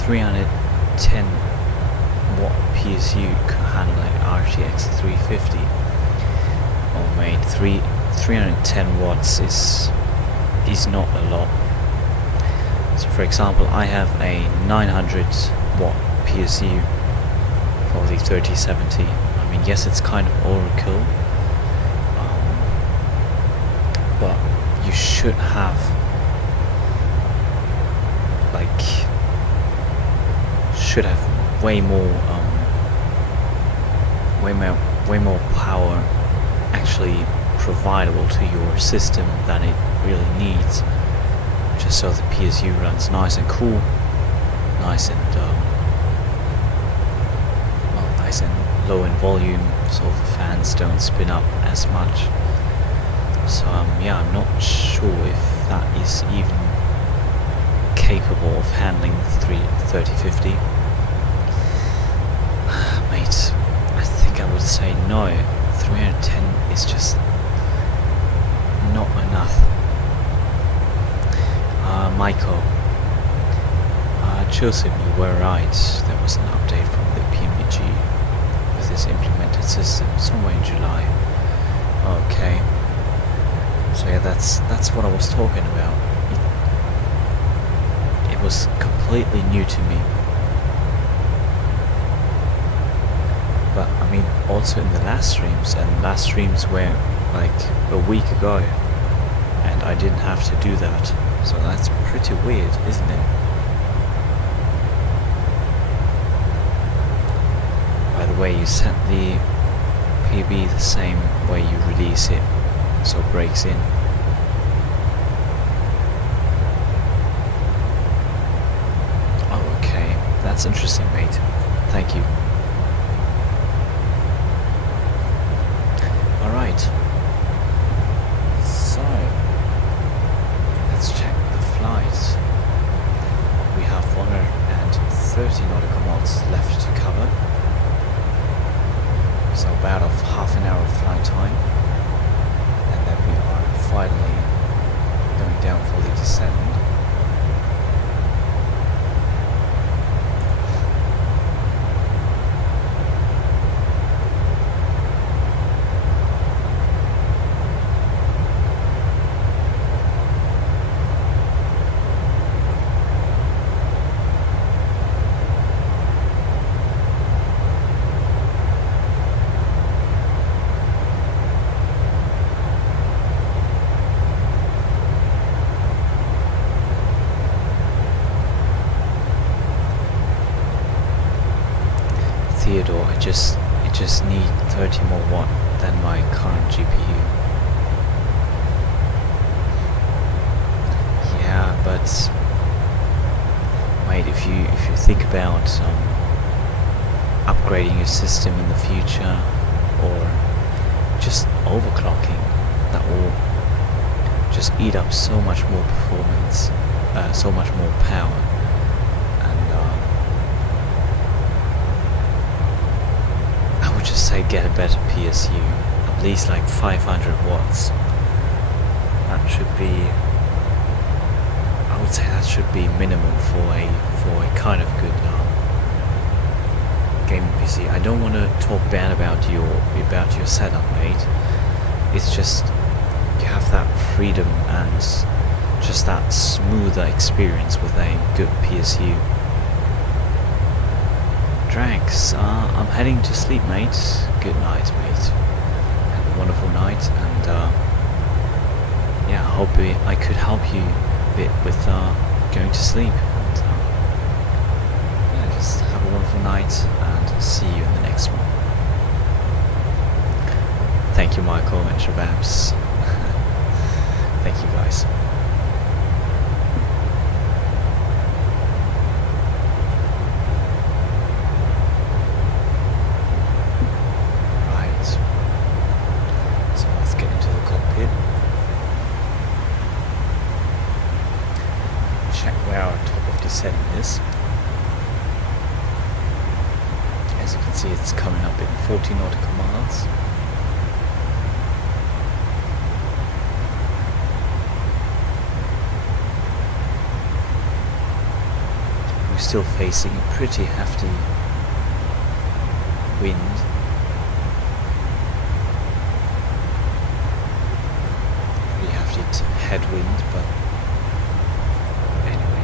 310 watt PSU could handle an RTX 350. Oh mate, 310 watts is not a lot. So for example, I have a 900 watt PSU for the 3070. I mean, yes, it's kind of overkill, but you should have way more power actually providable to your system than it really needs, just so the PSU runs nice and cool, nice and nice and low in volume, so the fans don't spin up as much. So yeah, I'm not sure if that is even capable of handling 3050. Mate, I think I would say no. 310 is just not enough. Michael, Joseph, you were right. There was an update from the PMBG with this implemented system somewhere in July. Okay. So yeah, that's what I was talking about. It was completely new to me. But I mean, also in the last streams were like a week ago, and I didn't have to do that. So that's pretty weird, isn't it? By the way, you set the PB the same way you release it, so it breaks in. Oh, okay. That's interesting, mate. Thank you. Alright. So, let's check the flights. We have 130 nautical miles left to cover. So about half an hour of flight time. And then we are finally going down for the descent. Theodore, it just need 30 more watt than my current GPU. Yeah, but mate, if you think about upgrading your system in the future, or just overclocking, that will just eat up so much more performance, so much more power. Just say get a better PSU, at least like 500 watts. That should be, I would say that should be minimum for a kind of good gaming PC. I don't want to talk bad about your setup, mate. It's just you have that freedom and just that smoother experience with a good PSU. Drax, I'm heading to sleep, mate. Good night, mate. Have a wonderful night, and yeah, I hope I could help you a bit with going to sleep. And, yeah, just have a wonderful night, and see you in the next one. Thank you, Michael and Shababs. Thank you, guys. As you can see, it's coming up in 40 nautical miles. we're still facing a pretty hefty wind. Pretty hefty headwind, but anyway.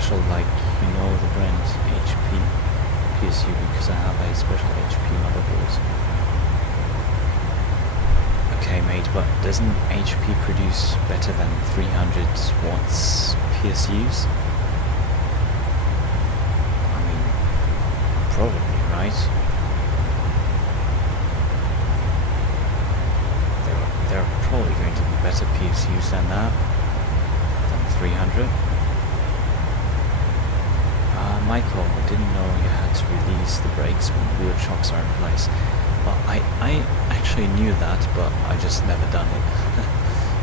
special, like, you know, the brand HP PSU, because I have a special HP motherboard. Okay, mate, but doesn't HP produce better than 300 watts PSUs? I mean, probably, right? There are probably going to be better PSUs than that, than 300. Michael, I didn't know you had to release the brakes when wheel chocks are in place. Well, I actually knew that, but I just never done it.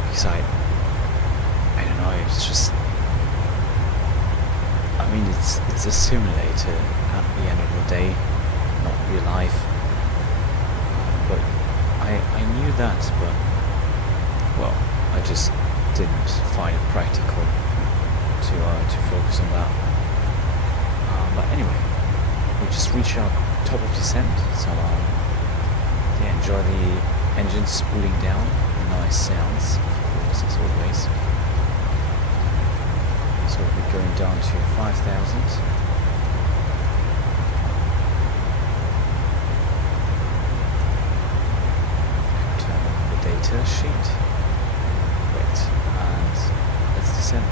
Because I don't know, it's just, I mean, it's a simulator at the end of the day, not real life. But I knew that, but, well, I just didn't find it practical to focus on that. But anyway, we just reached our top of descent, so yeah, enjoy the engine spooling down, nice sounds, of course, as always. So we're going down to 5,000. Turn on the data sheet. Great, and let's descend.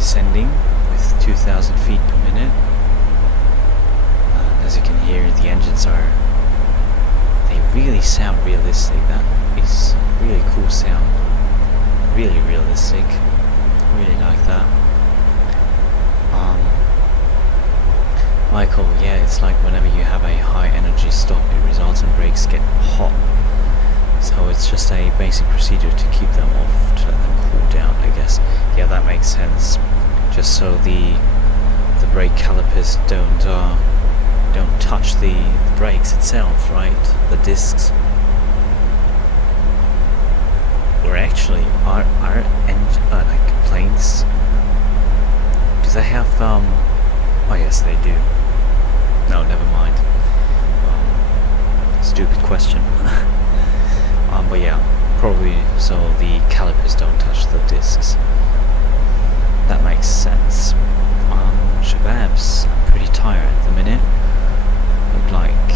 descending with 2,000 feet per minute. And as you can hear, the engines they really sound realistic. That is really cool sound. Really realistic. Really like that. Michael, yeah, it's like whenever you have brakes get hot. So it's just a basic procedure to keep them off, to let them cool down, I guess. Yeah, that makes sense. Just so the brake calipers don't touch the brakes itself, right? The discs. Or actually, are like planes? Do they have oh yes, they do. No, never mind. Stupid question. But yeah, probably so the calipers don't touch the discs. That makes sense. Shababs, I'm pretty tired at the minute. Looked like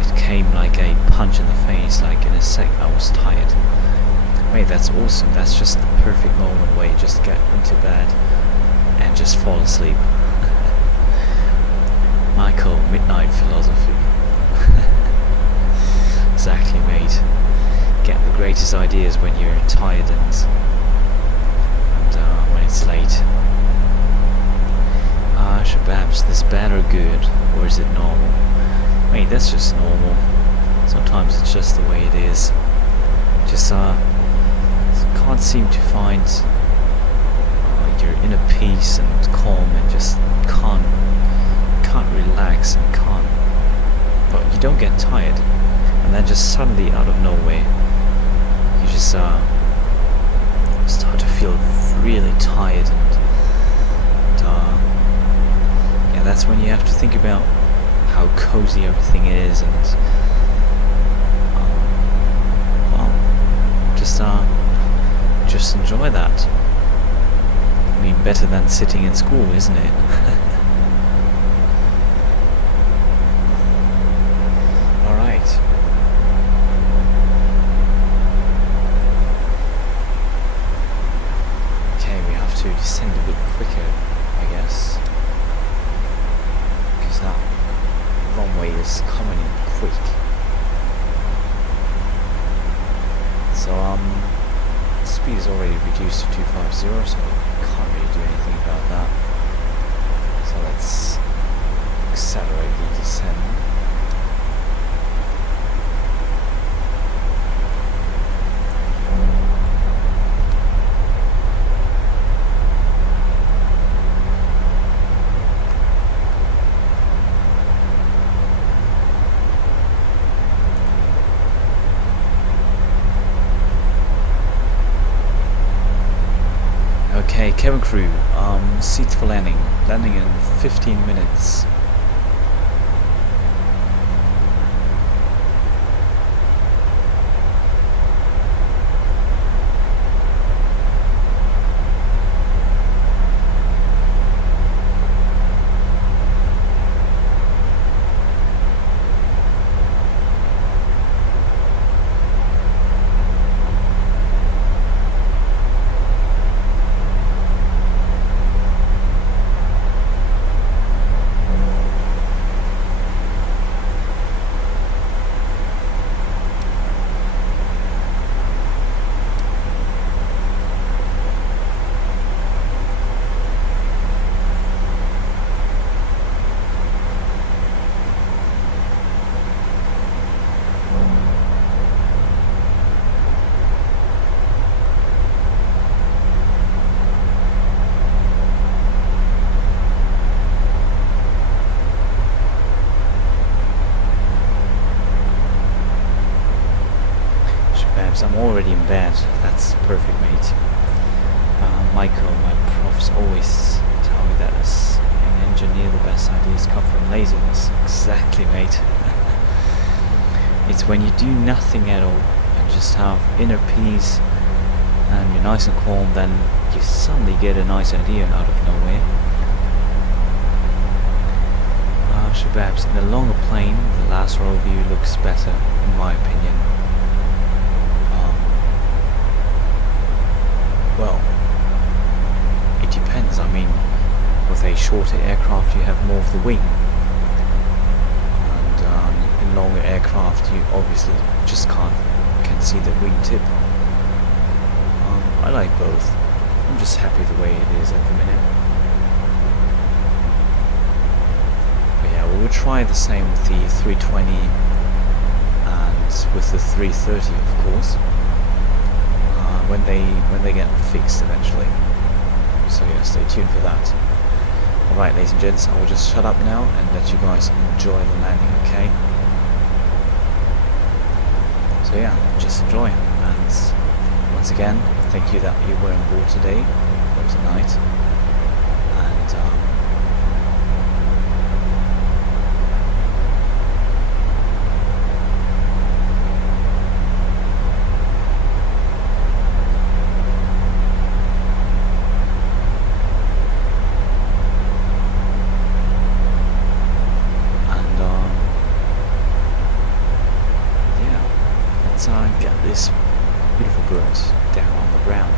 it came like a punch in the face, like in a sec I was tired. Mate, that's awesome. That's just the perfect moment where you just get into bed and just fall asleep. Michael, midnight philosophy. Exactly, mate. Get the greatest ideas when you're tired and when it's late. Shababs, this bad or good, or is it normal? Mate, that's just normal. Sometimes it's just the way it is. Just can't seem to find your inner peace and calm, and just can't relax and can't. But you don't get tired, and then just suddenly out of nowhere, you just start to feel really tired, and yeah, that's when you have to think about how cozy everything is, and well, just enjoy that. I mean, better than sitting in school, isn't it? Alright. Okay, we have to descend a bit quicker, I guess. Because that runway is coming in quick. So, speed is already reduced to 250, so can't really do anything about that. So let's accelerate the descent. Okay, cabin crew, seats for landing. Landing in 15 minutes. I'm already in bed. That's perfect, mate. Michael, my profs always tell me that as an engineer, the best ideas come from laziness. Exactly, mate. It's when you do nothing at all and just have inner peace and you're nice and calm, then you suddenly get a nice idea out of nowhere. Shababs, in the longer plane, the last row view looks better, in my opinion. Well, it depends. I mean, with a shorter aircraft you have more of the wing, and in longer aircraft you obviously just can see the wingtip. I like both. I'm just happy the way it is at the minute. But yeah, we will try the same with the 320 problems with the 330, of course, when they get fixed eventually. So yeah, stay tuned for that. Alright, ladies and gents, I will just shut up now and let you guys enjoy the landing, okay? So yeah, just enjoy. And once again, thank you that you were on board today or tonight. And get this beautiful bird down on the ground.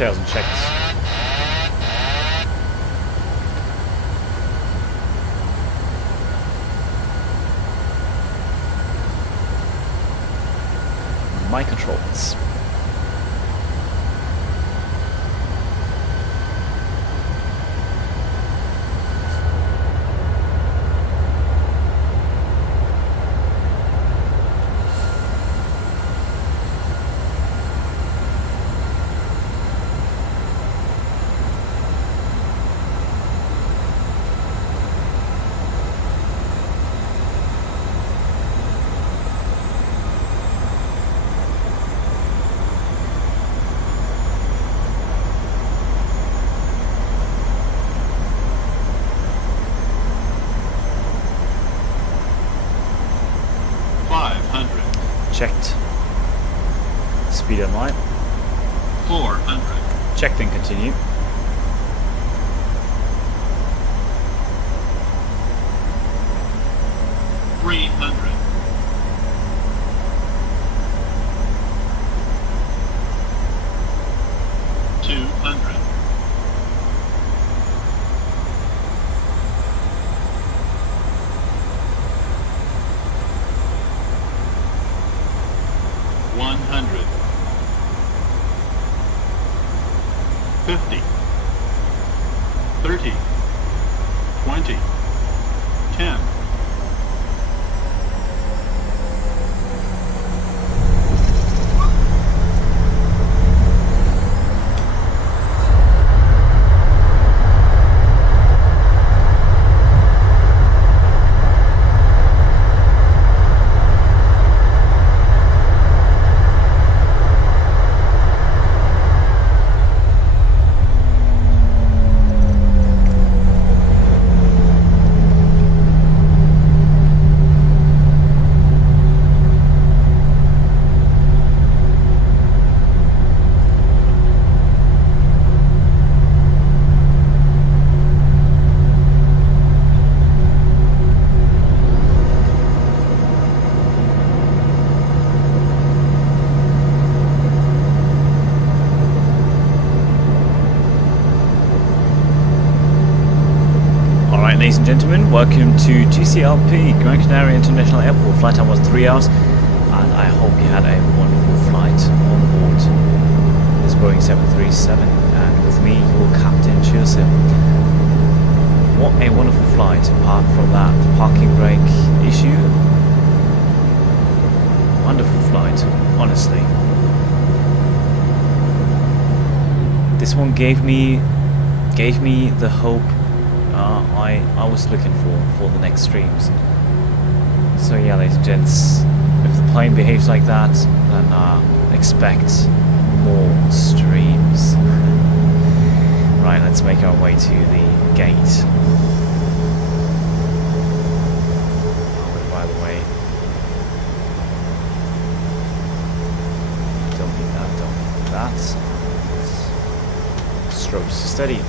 tails and checked. My controls. Checked. Speed and light. 400. Checked and continue. Ladies and gentlemen, welcome to GCLP, Gran Canaria International Airport. Flight time was 3 hours, and I hope you had a wonderful flight on board this Boeing 737, and with me, your Captain Chilson. What a wonderful flight, apart from that parking brake issue. Wonderful flight, honestly. This one gave me the hope I was looking for the next streams. So yeah, ladies and gents, if the plane behaves like that, then expect more streams. Right, let's make our way to the gate. Oh, by the way, don't need that. Strobes to steady.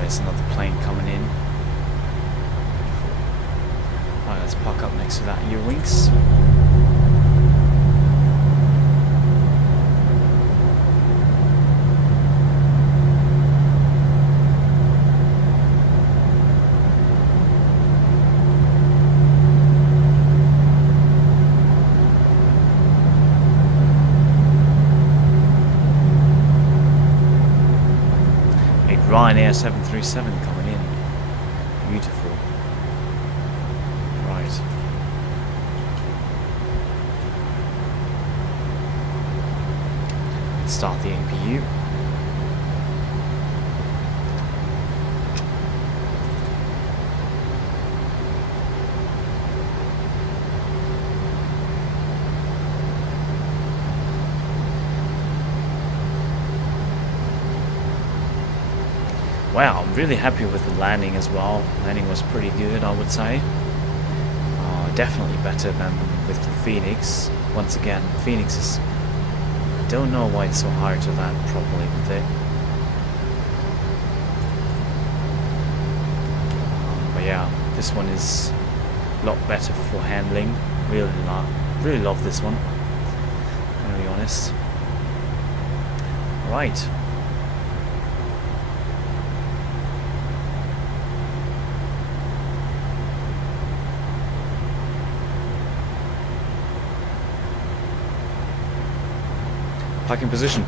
There's another plane coming in. Right, let's park up next to that Eurowings. Ryanair 737 coming in. Beautiful. Right. Let's start the APU. Wow, I'm really happy with the landing as well. Landing was pretty good, I would say. Definitely better than with the Phoenix. Once again, Phoenix is... I don't know why it's so hard to land properly with it. But yeah, this one is a lot better for handling. Really love this one. To be honest. Right. Parking position.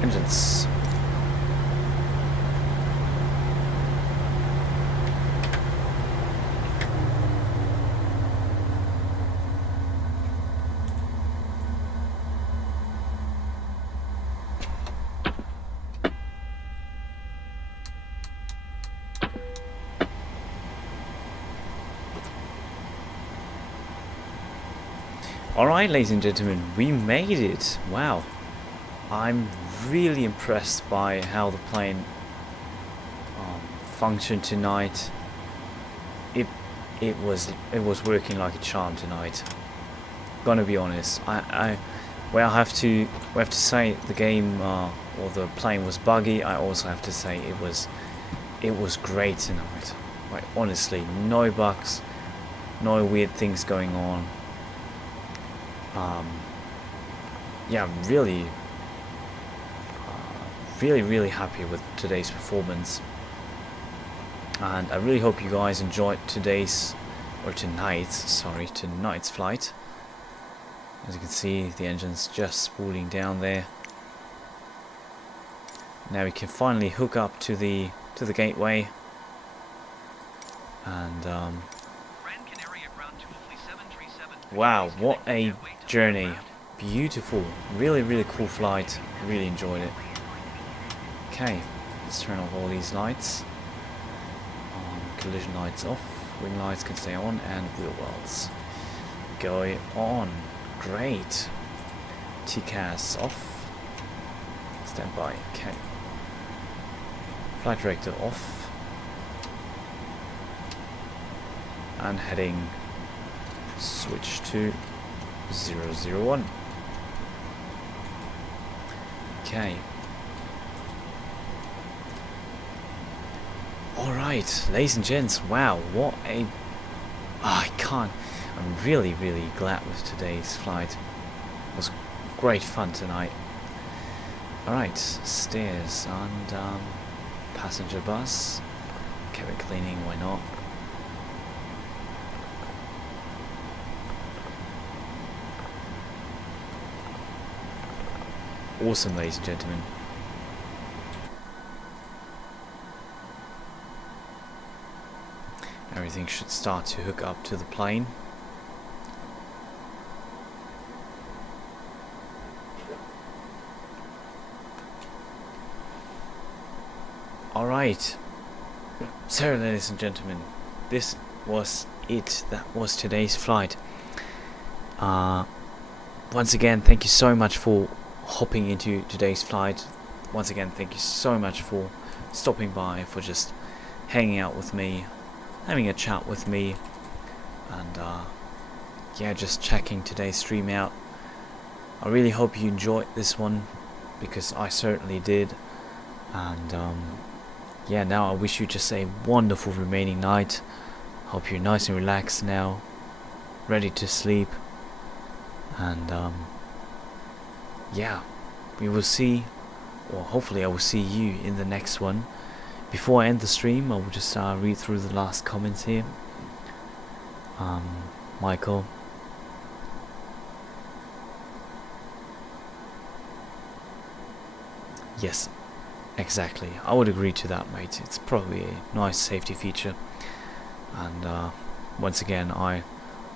Engines. Alright, ladies and gentlemen, we made it. Wow. I'm really impressed by how the plane functioned tonight. It was working like a charm tonight. Gonna be honest. We have to say the game or the plane was buggy. I also have to say it was great tonight. Like honestly, no bugs, no weird things going on. Yeah, I'm really happy with today's performance, and I really hope you guys enjoyed tonight's flight. As you can see, the engine's just spooling down there. Now we can finally hook up to the gateway, and Gran Canaria ground to hopefully 737. wow, what a journey. Beautiful, really cool flight. Really enjoyed it. Okay, let's turn off all these lights. Collision lights off, wing lights can stay on, and wheel wells go on. Great. TCAS off. Stand by. Okay. Flight director off. And heading switch to 001. Okay. Alright, ladies and gents, wow, what a... I'm really glad with today's flight. It was great fun tonight. Alright, stairs and passenger bus. Cabin cleaning, why not? Awesome, ladies and gentlemen. Everything should start to hook up to the plane. Alright. So, ladies and gentlemen, this was it. That was today's flight. Once again, thank you so much for hopping into today's flight. Once again, thank you so much for stopping by, for just hanging out with me, having a chat with me, and yeah, just checking today's stream out. I really hope you enjoyed this one, because I certainly did. And yeah, now I wish you just a wonderful remaining night. Hope you're nice and relaxed now, ready to sleep, and yeah, we will see, or hopefully I will see you in the next one. Before I end the stream, I will just read through the last comments here. Michael. Yes, exactly. I would agree to that, mate. It's probably a nice safety feature, and once again, I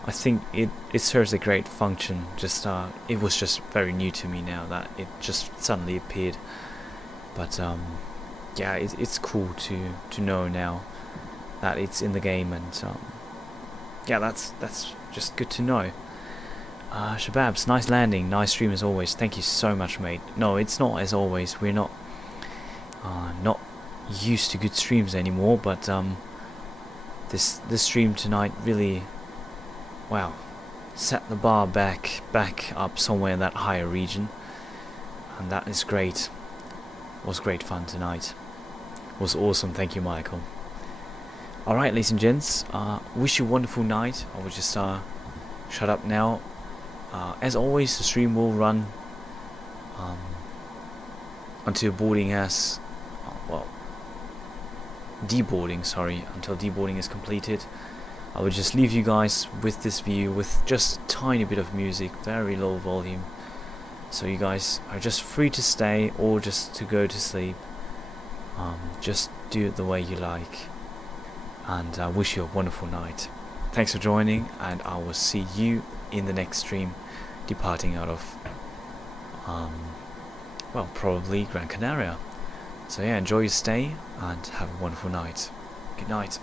think it serves a great function. Just it was just very new to me now that it just suddenly appeared. But yeah, it's cool to know now that it's in the game, and yeah, that's just good to know. Shababs, nice landing, nice stream as always. Thank you so much, mate. No, it's not as always. We're not used to good streams anymore, but this stream tonight really, wow, set the bar back up somewhere in that higher region, and that is great. Was great fun tonight. Was awesome. Thank you, Michael. All right, ladies and gents. Wish you a wonderful night. I will just shut up now. As always, the stream will run until boarding has, well, deboarding, sorry, until deboarding is completed. I will just leave you guys with this view with just a tiny bit of music, very low volume, so you guys are just free to stay or just to go to sleep. Just do it the way you like, and I wish you a wonderful night. Thanks for joining, and I will see you in the next stream, departing out of well, probably Gran Canaria. So yeah, enjoy your stay and have a wonderful night. Good night.